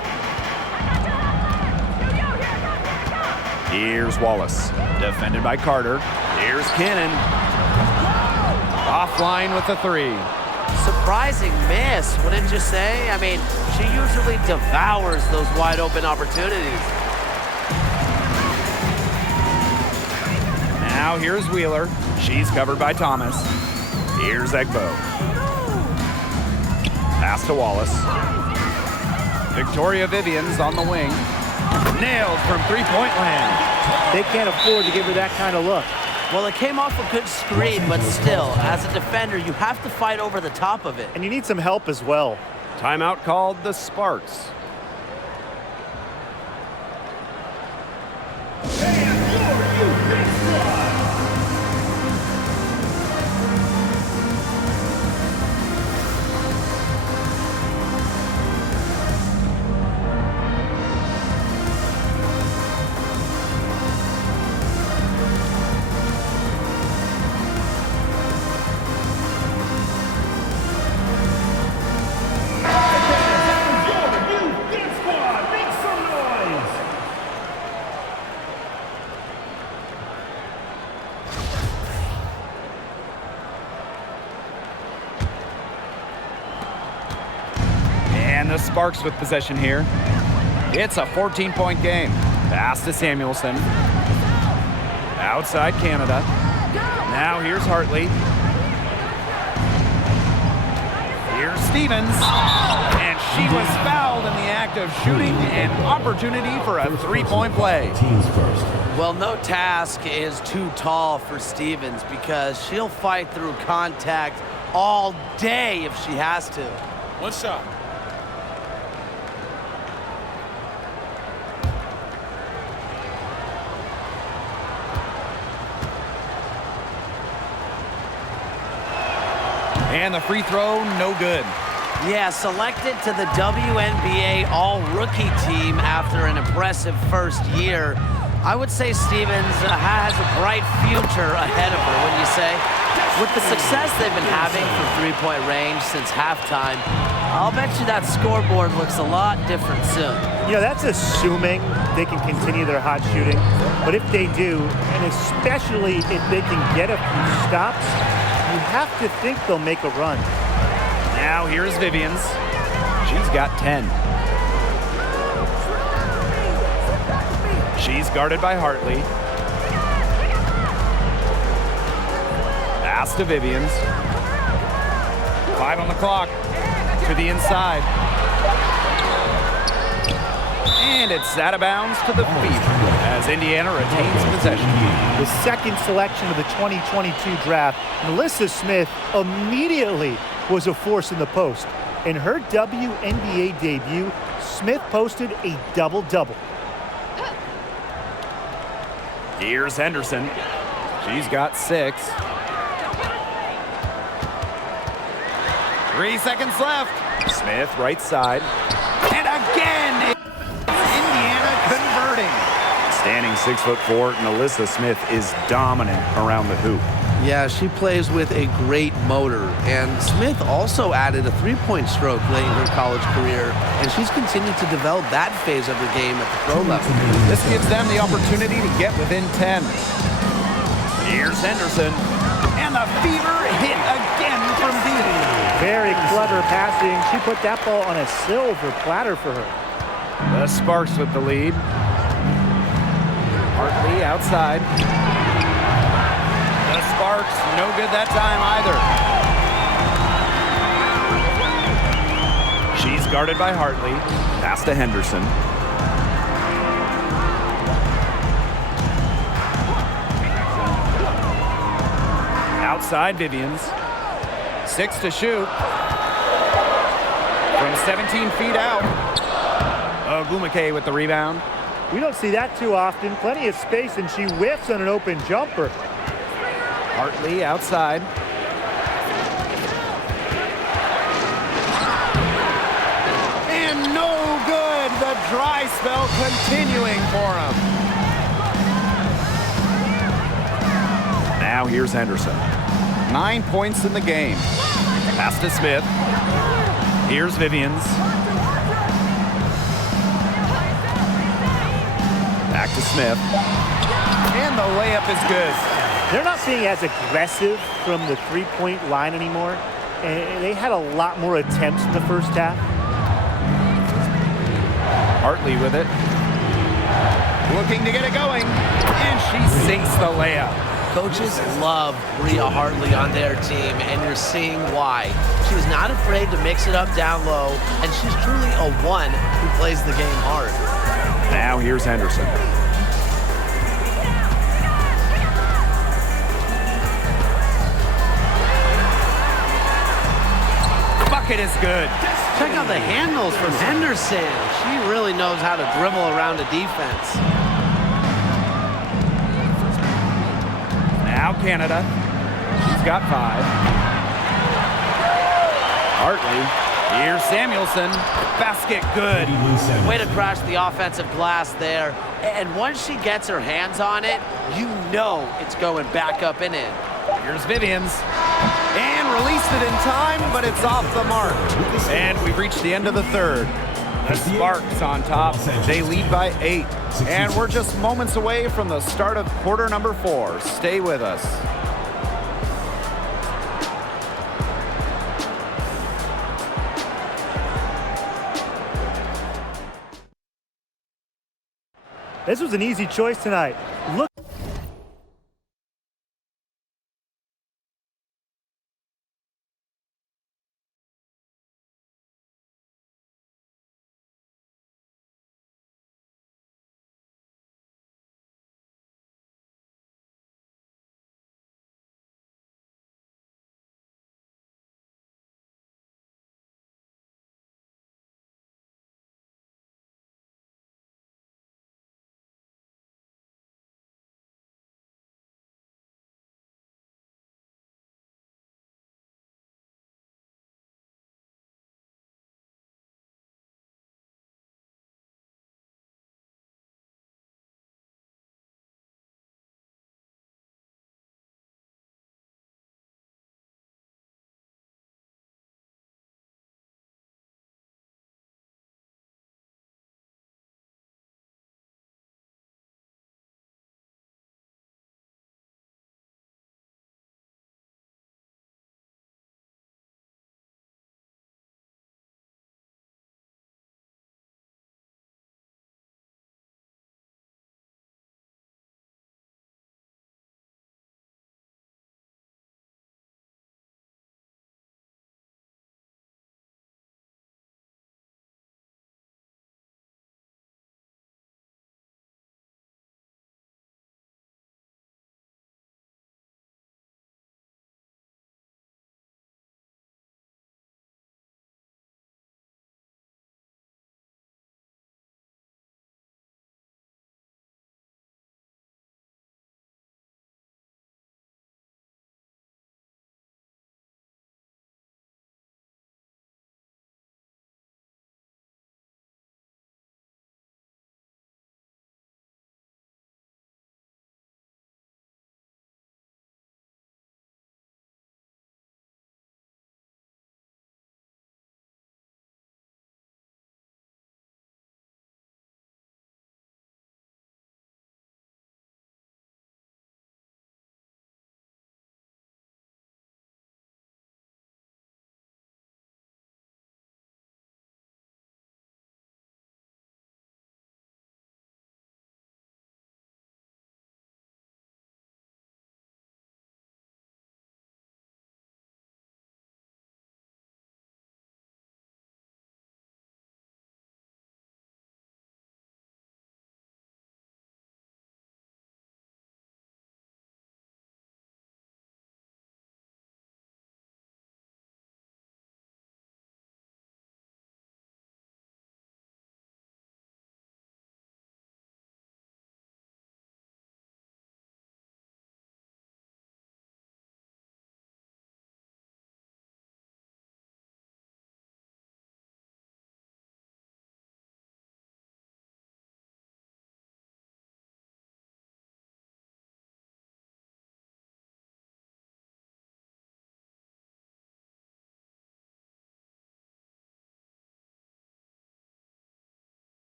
Here's Wallace. Defended by Carter. Here's Cannon. Offline with the 3. Surprising miss, wouldn't you say? I mean, she usually devours those wide open opportunities. Now here's Wheeler. She's covered by Thomas. Here's Egbo. Pass to Wallace. Victoria Vivians on the wing. Nailed from three-point land. They can't afford to give her that kind of look. Well, it came off a good screen, but still, as a defender, you have to fight over the top of it. And you need some help as well. Timeout called the Sparks. The Sparks with possession here. It's a 14-point game. Pass to Samuelson. Outside Canada. Now here's Hartley. Here's Stevens. And she was fouled in the act of shooting, an opportunity for a three-point play. Well, no task is too tall for Stevens because she'll fight through contact all day if she has to. One shot. And the free throw, no good. Yeah, selected to the WNBA All-Rookie team after an impressive first year. I would say Stevens has a bright future ahead of her, wouldn't you say? With the success they've been having from three-point range since halftime, I'll bet you that scoreboard looks a lot different soon. You know, that's assuming they can continue their hot shooting. But if they do, and especially if they can get a few stops, you have to think they'll make a run. Now here's Vivians. She's got 10. She's guarded by Hartley. Pass to Vivians. 5 on the clock. To the inside. And it's out of bounds to the Fever as Indiana retains possession. The second selection of the 2022 draft, Melissa Smith immediately was a force in the post. In her WNBA debut, Smith posted a double-double. Here's Henderson. She's got 6. 3 seconds left. Smith, right side. And again, Indiana converting. Standing 6'4", Melissa Smith is dominant around the hoop. Yeah, she plays with a great motor. And Smith also added a three-point stroke late in her college career, and she's continued to develop that phase of her game at the pro level. This gives them the opportunity to get within 10. Here's Henderson. And the Fever hit again from deep. Very clever passing. She put that ball on a silver platter for her. The Sparks with the lead. Hartley outside. The Sparks, no good that time either. She's guarded by Hartley. Pass to Henderson. Outside Vivians. 6 to shoot. From 17 feet out. Ogumake with the rebound. We don't see that too often. Plenty of space, and she whiffs on an open jumper. Hartley outside. And no good. The dry spell continuing for him. Now here's Henderson. 9 points in the game. Pass to Smith. Here's Vivians. Back to Smith. And the layup is good. They're not being as aggressive from the three-point line anymore. And they had a lot more attempts in the first half. Hartley with it. Looking to get it going. And she sinks the layup. Coaches love Bria Hartley on their team, and you're seeing why. She's not afraid to mix it up down low, and she's truly a one who plays the game hard. Now here's Henderson. Bucket is good. Check out the handles from Henderson. She really knows how to dribble around a defense. Now Canada. She's got 5. Hartley. Here's Samuelson. Basket good. Way to crash the offensive glass there. And once she gets her hands on it, you know it's going back up and in. Here's Vivians. And released it in time, but it's off the mark. And we've reached the end of the third. The Sparks on top. They lead by 8. And we're just moments away from the start of quarter number 4. Stay with us. This was an easy choice tonight. Look.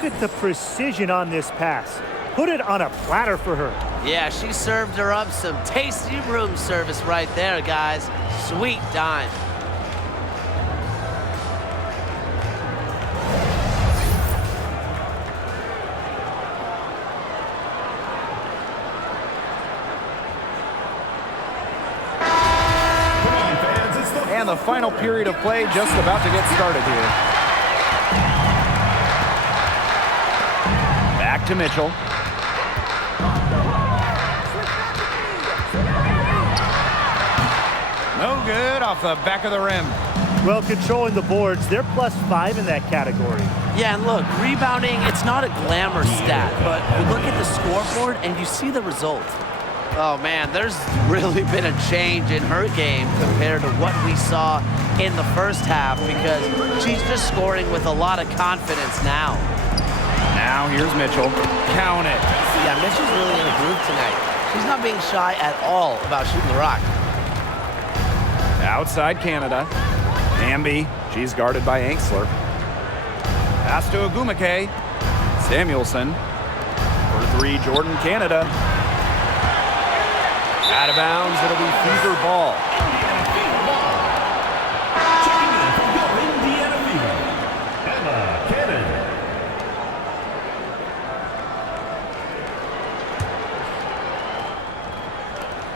Look at the precision on this pass. Put it on a platter for her. Yeah, she served her up some tasty room service right there, guys. Sweet dime. And the final period of play just about to get started here. Back to Mitchell. No good off the back of the rim. Well, controlling the boards, they're +5 in that category. Yeah, and look, rebounding, it's not a glamour stat, but you look at the scoreboard and you see the result. Oh, man, there's really been a change in her game compared to what we saw in the first half because she's just scoring with a lot of confidence now. Now here's Mitchell. Count it. Yeah, Mitchell's really in a groove tonight. She's not being shy at all about shooting the rock. Outside Canada. Amby, she's guarded by Angsler. Pass to Agumake. Samuelson. For three, Jordan, Canada. Out of bounds, it'll be Fever ball. Checking in from your Indiana Fever, Emma Cannon.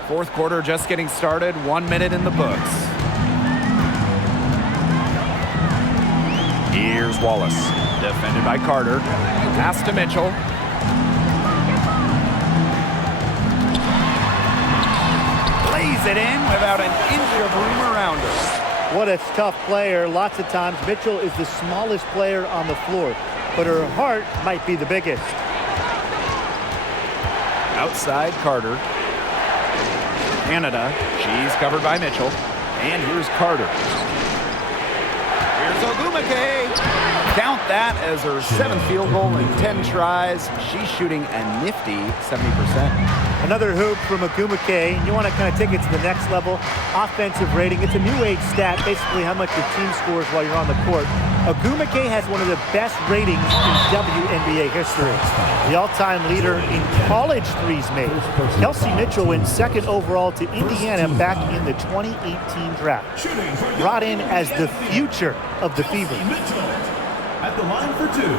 Fourth quarter just getting started. 1 minute in the books. Here's Wallace. Defended by Carter. Pass to Mitchell. Lays it in without an inch of room around her. What a tough player. Lots of times, Mitchell is the smallest player on the floor, but her heart might be the biggest. Outside Carter. Canada. She's covered by Mitchell. And here's Carter. Here's Ogumake. Count that as her 7th field goal in 10 tries. She's shooting a nifty 70%. Another hoop from Agumake, and you want to kind of take it to the next level. Offensive rating, it's a new age stat, basically how much your team scores while you're on the court. Agumake has one of the best ratings in WNBA history. The all-time leader in college threes made. Kelsey Mitchell went 2nd overall to Indiana back in the 2018 draft. Brought in as the future of the Fever. Mitchell at the line for two.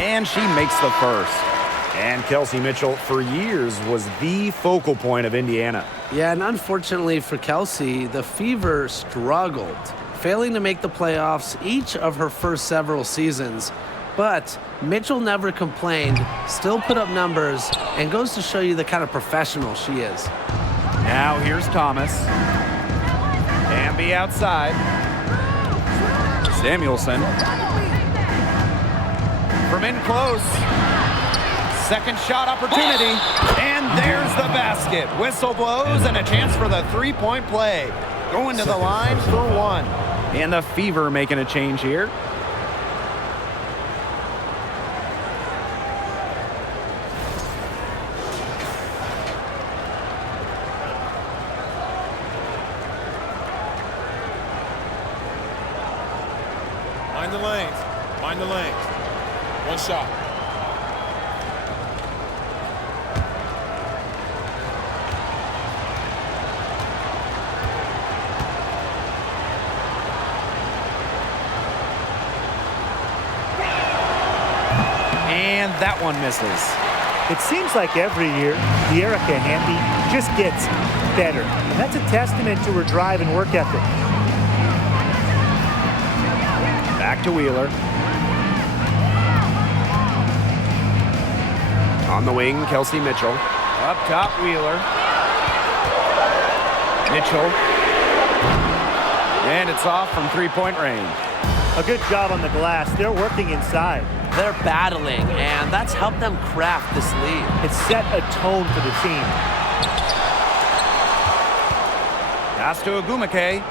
And she makes the first. And Kelsey Mitchell, for years, was the focal point of Indiana. Yeah, and unfortunately for Kelsey, the Fever struggled, failing to make the playoffs each of her first several seasons. But Mitchell never complained, still put up numbers, and goes to show you the kind of professional she is. Now here's Thomas. Amby outside. Samuelson. From in close. Second shot opportunity. And there's the basket. Whistle blows and a chance for the three-point play. Going to the line for one. And the Fever making a change here. Mind the lanes. Mind the lanes. One shot. And that one misses. It seems like every year, the Erica Hamby just gets better. And that's a testament to her drive and work ethic. Back to Wheeler. On the wing, Kelsey Mitchell. Up top, Wheeler. Mitchell. And it's off from three-point range. A good job on the glass. They're working inside. They're battling, and that's helped them craft this lead. It set a tone for the team. Pass to Agumake.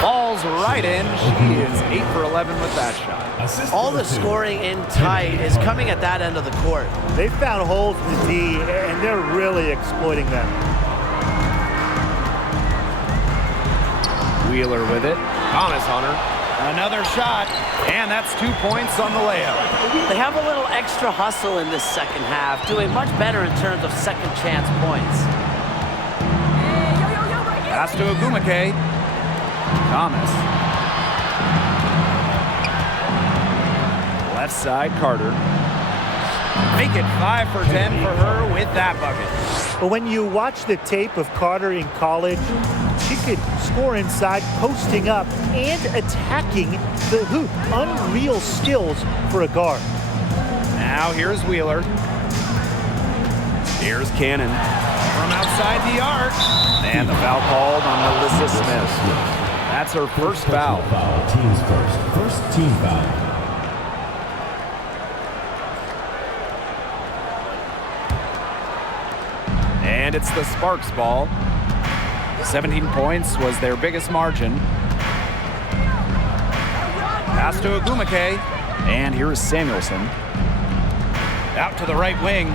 Falls right in. She is 8 for 11 with that shot. Assist All number the 2. scoring in tight is coming at that end of the court. They found holes in the D, and they're really exploiting them. Wheeler with it. Thomas on her. Another shot, and that's 2 points on the layup. They have a little extra hustle in this second half, doing much better in terms of second chance points. Pass to Agumake. Thomas. Left side, Carter. Make it 5 for 10 for her with that bucket. But when you watch the tape of Carter in college, she could score inside, posting up, and attacking the hoop. Unreal skills for a guard. Now here's Wheeler. Here's Cannon. From outside the arc. And the foul called on Melissa Smith. That's her first foul. Team's first team foul. And it's the Sparks ball. 17 points was their biggest margin. Pass to Agumake. And here's Samuelson. Out to the right wing.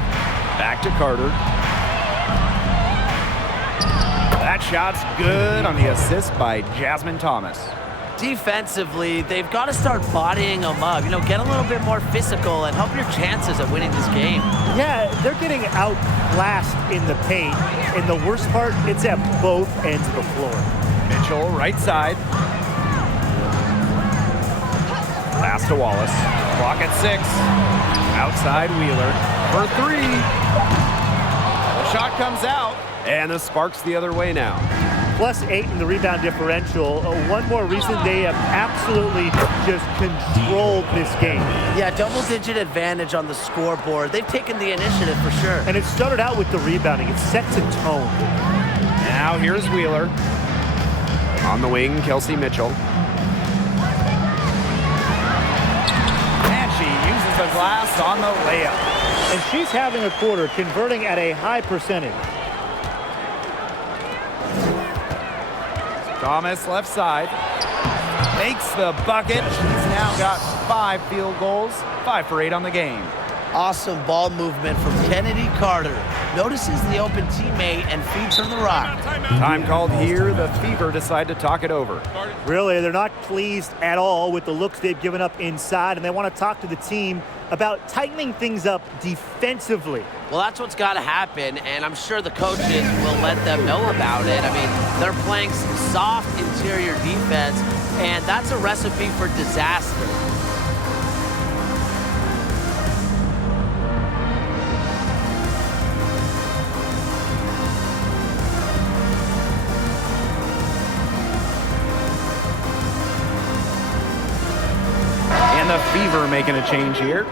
Back to Carter. That shot's good on the assist by Jasmine Thomas. Defensively, they've got to start bodying them up. You know, get a little bit more physical and help your chances at winning this game. Yeah, they're getting outclassed in the paint. And the worst part, it's at both ends of the floor. Mitchell, right side. Pass to Wallace. Clock at 6. Outside Wheeler for 3. The shot comes out, and the Sparks the other way now. +8 in the rebound differential. One more reason they have absolutely just controlled this game. Yeah, double-digit advantage on the scoreboard. They've taken the initiative for sure. And it started out with the rebounding. It sets a tone. Now here's Wheeler. On the wing, Kelsey Mitchell. And she uses the glass on the layup. And she's having a quarter, converting at a high percentage. Thomas, left side. Makes the bucket. She's now got 5 field goals, 5 for 8 on the game. Awesome ball movement from Kennedy Carter. Notices the open teammate and feeds her the rock. Time called here. The Fever decide to talk it over. Really, they're not pleased at all with the looks they've given up inside, and they want to talk to the team about tightening things up defensively. Well, that's what's got to happen, and I'm sure the coaches will let them know about it. I mean, they're playing some soft interior defense, and that's a recipe for disaster. And the Fever making a change here.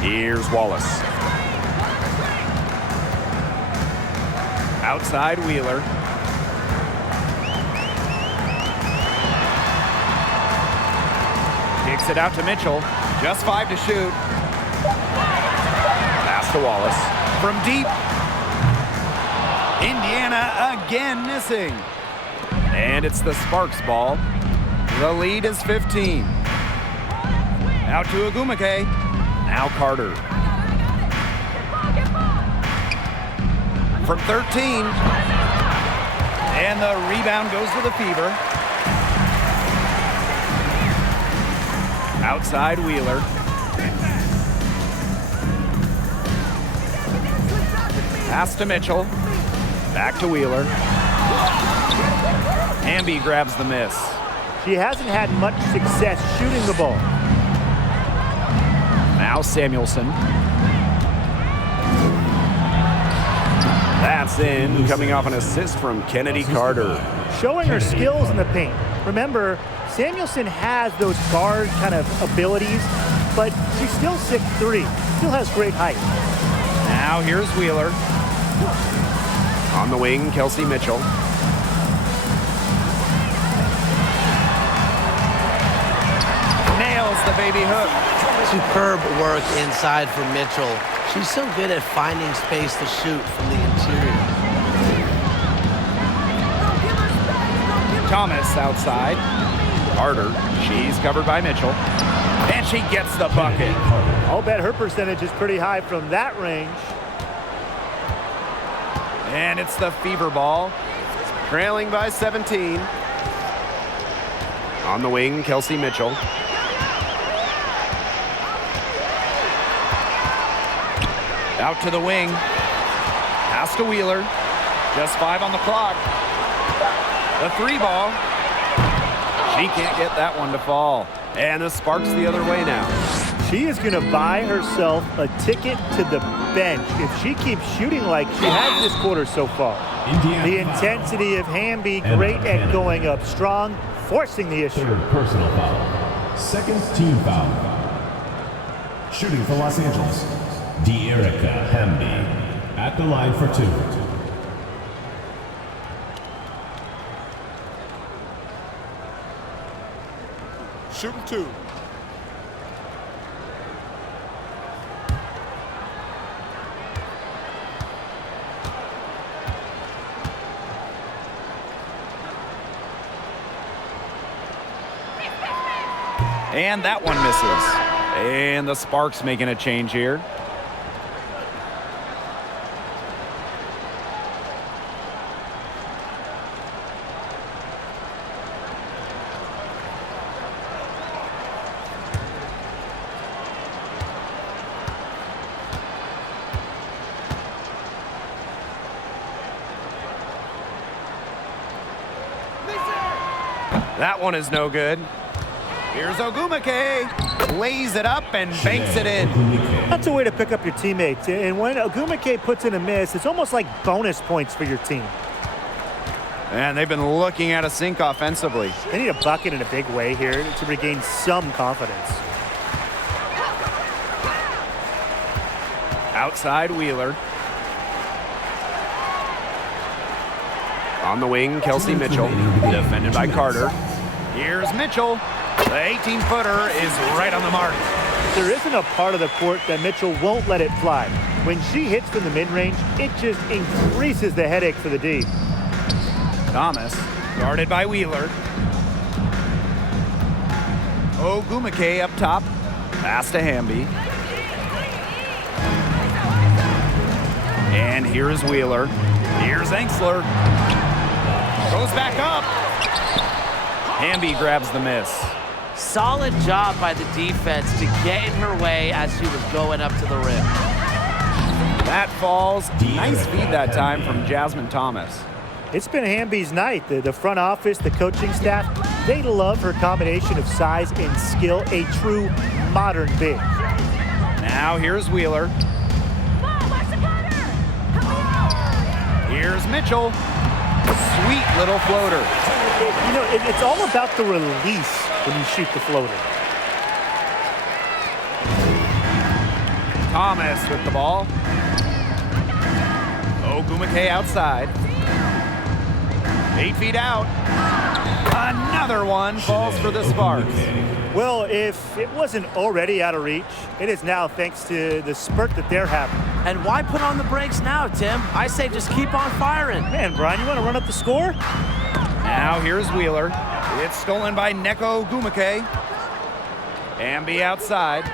Here's Wallace. Outside Wheeler. Kicks it out to Mitchell. Just 5 to shoot. Pass to Wallace. From deep. Indiana again missing. And it's the Sparks ball. The lead is 15. Out to Agumake. Now Carter. From 13. And the rebound goes to the Fever. Outside Wheeler. Pass to Mitchell. Back to Wheeler. Amby grabs the miss. She hasn't had much success shooting the ball. Now Samuelson. That's in, coming off an assist from Kennedy Carter. Showing her skills in the paint. Remember, Samuelson has those guard kind of abilities, but she's still 6'3", still has great height. Now here's Wheeler. On the wing, Kelsey Mitchell. nails the baby hook. Superb work inside for Mitchell. She's so good at finding space to shoot from the interior. Thomas outside. Carter, she's covered by Mitchell. And she gets the bucket. I'll bet her percentage is pretty high from that range. And it's the Fever ball. Trailing by 17. On the wing, Kelsey Mitchell. Out to the wing. Pass to Wheeler. Just 5 on the clock. The 3 ball. She can't get that one to fall. And the Sparks the other way now. She is going to buy herself a ticket to the bench if she keeps shooting like she has this quarter so far. Indiana The foul. intensity of Hamby, And great at Cannon. going up strong, forcing the issue. Third personal foul. Second team foul. Shooting for Los Angeles, De'Erica Hamby at the line for 2. Shooting 2. And that one misses. And the Sparks making a change here. That one is no good. Here's Ogumake. Lays it up and banks it in. That's a way to pick up your teammates. And when Ogumake puts in a miss, it's almost like bonus points for your team. And they've been looking at a sink offensively. They need a bucket in a big way here to regain some confidence. Outside Wheeler. On the wing, Kelsey Mitchell. Defended by Carter. Here's Mitchell. The 18-footer is right on the mark. There isn't a part of the court that Mitchell won't let it fly. When she hits from the mid-range, it just increases the headache for the D. Thomas, guarded by Wheeler. Ogumake up top. Pass to Hamby. And here's Wheeler. Here's Engsler. Goes back up. Hamby grabs the miss. Solid job by the defense to get in her way as she was going up to the rim. That falls. Nice feed that time from Jasmine Thomas. It's been Hamby's night. The front office, the coaching staff, they love her combination of size and skill, a true modern big. Now here's Wheeler. Here's Mitchell. Sweet little floater. It's all about the release when you shoot the floater. Thomas with the ball. Ogumake outside. 8 feet out. Another one falls for the Sparks. Well, if it wasn't already out of reach, it is now thanks to the spurt that they're having. And why put on the brakes now, Tim? I say just keep on firing. Man, Brian, you want to run up the score? Now here's Wheeler. It's stolen by Neko Ogumake. Hamby outside.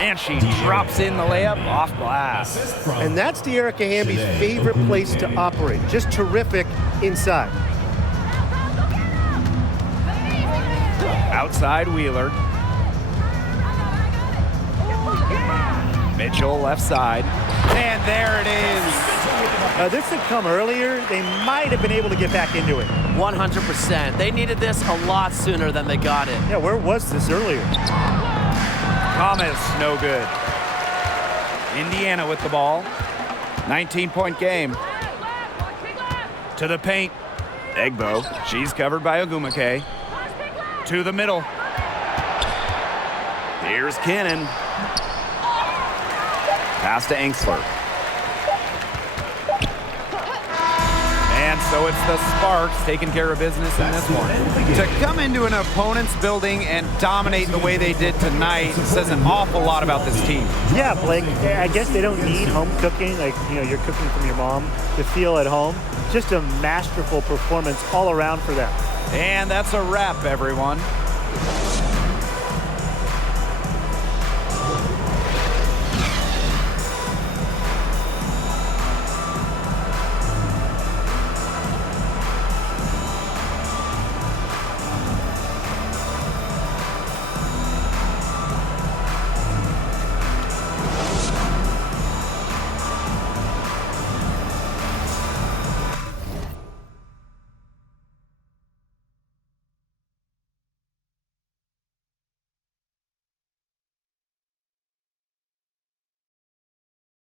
And she drops in the layup off glass. And that's De'Erica Hamby's favorite place to operate. Just terrific inside. Outside Wheeler. Mitchell left side. And there it is. This had come earlier. They might have been able to get back into it. 100%. They needed this a lot sooner than they got it. Yeah, where was this earlier? Thomas, no good. Indiana with the ball. 19-point game. To the paint. Egbo. She's covered by Ogumake. To the middle. Here's Cannon. Pass to Engsler. And so it's the Sparks taking care of business in this one. To come into an opponent's building and dominate the way they did tonight says an awful lot about this team. Yeah, Blake, I guess they don't need home cooking, like, you're cooking from your mom, to feel at home. Just a masterful performance all around for them. And that's a wrap, everyone.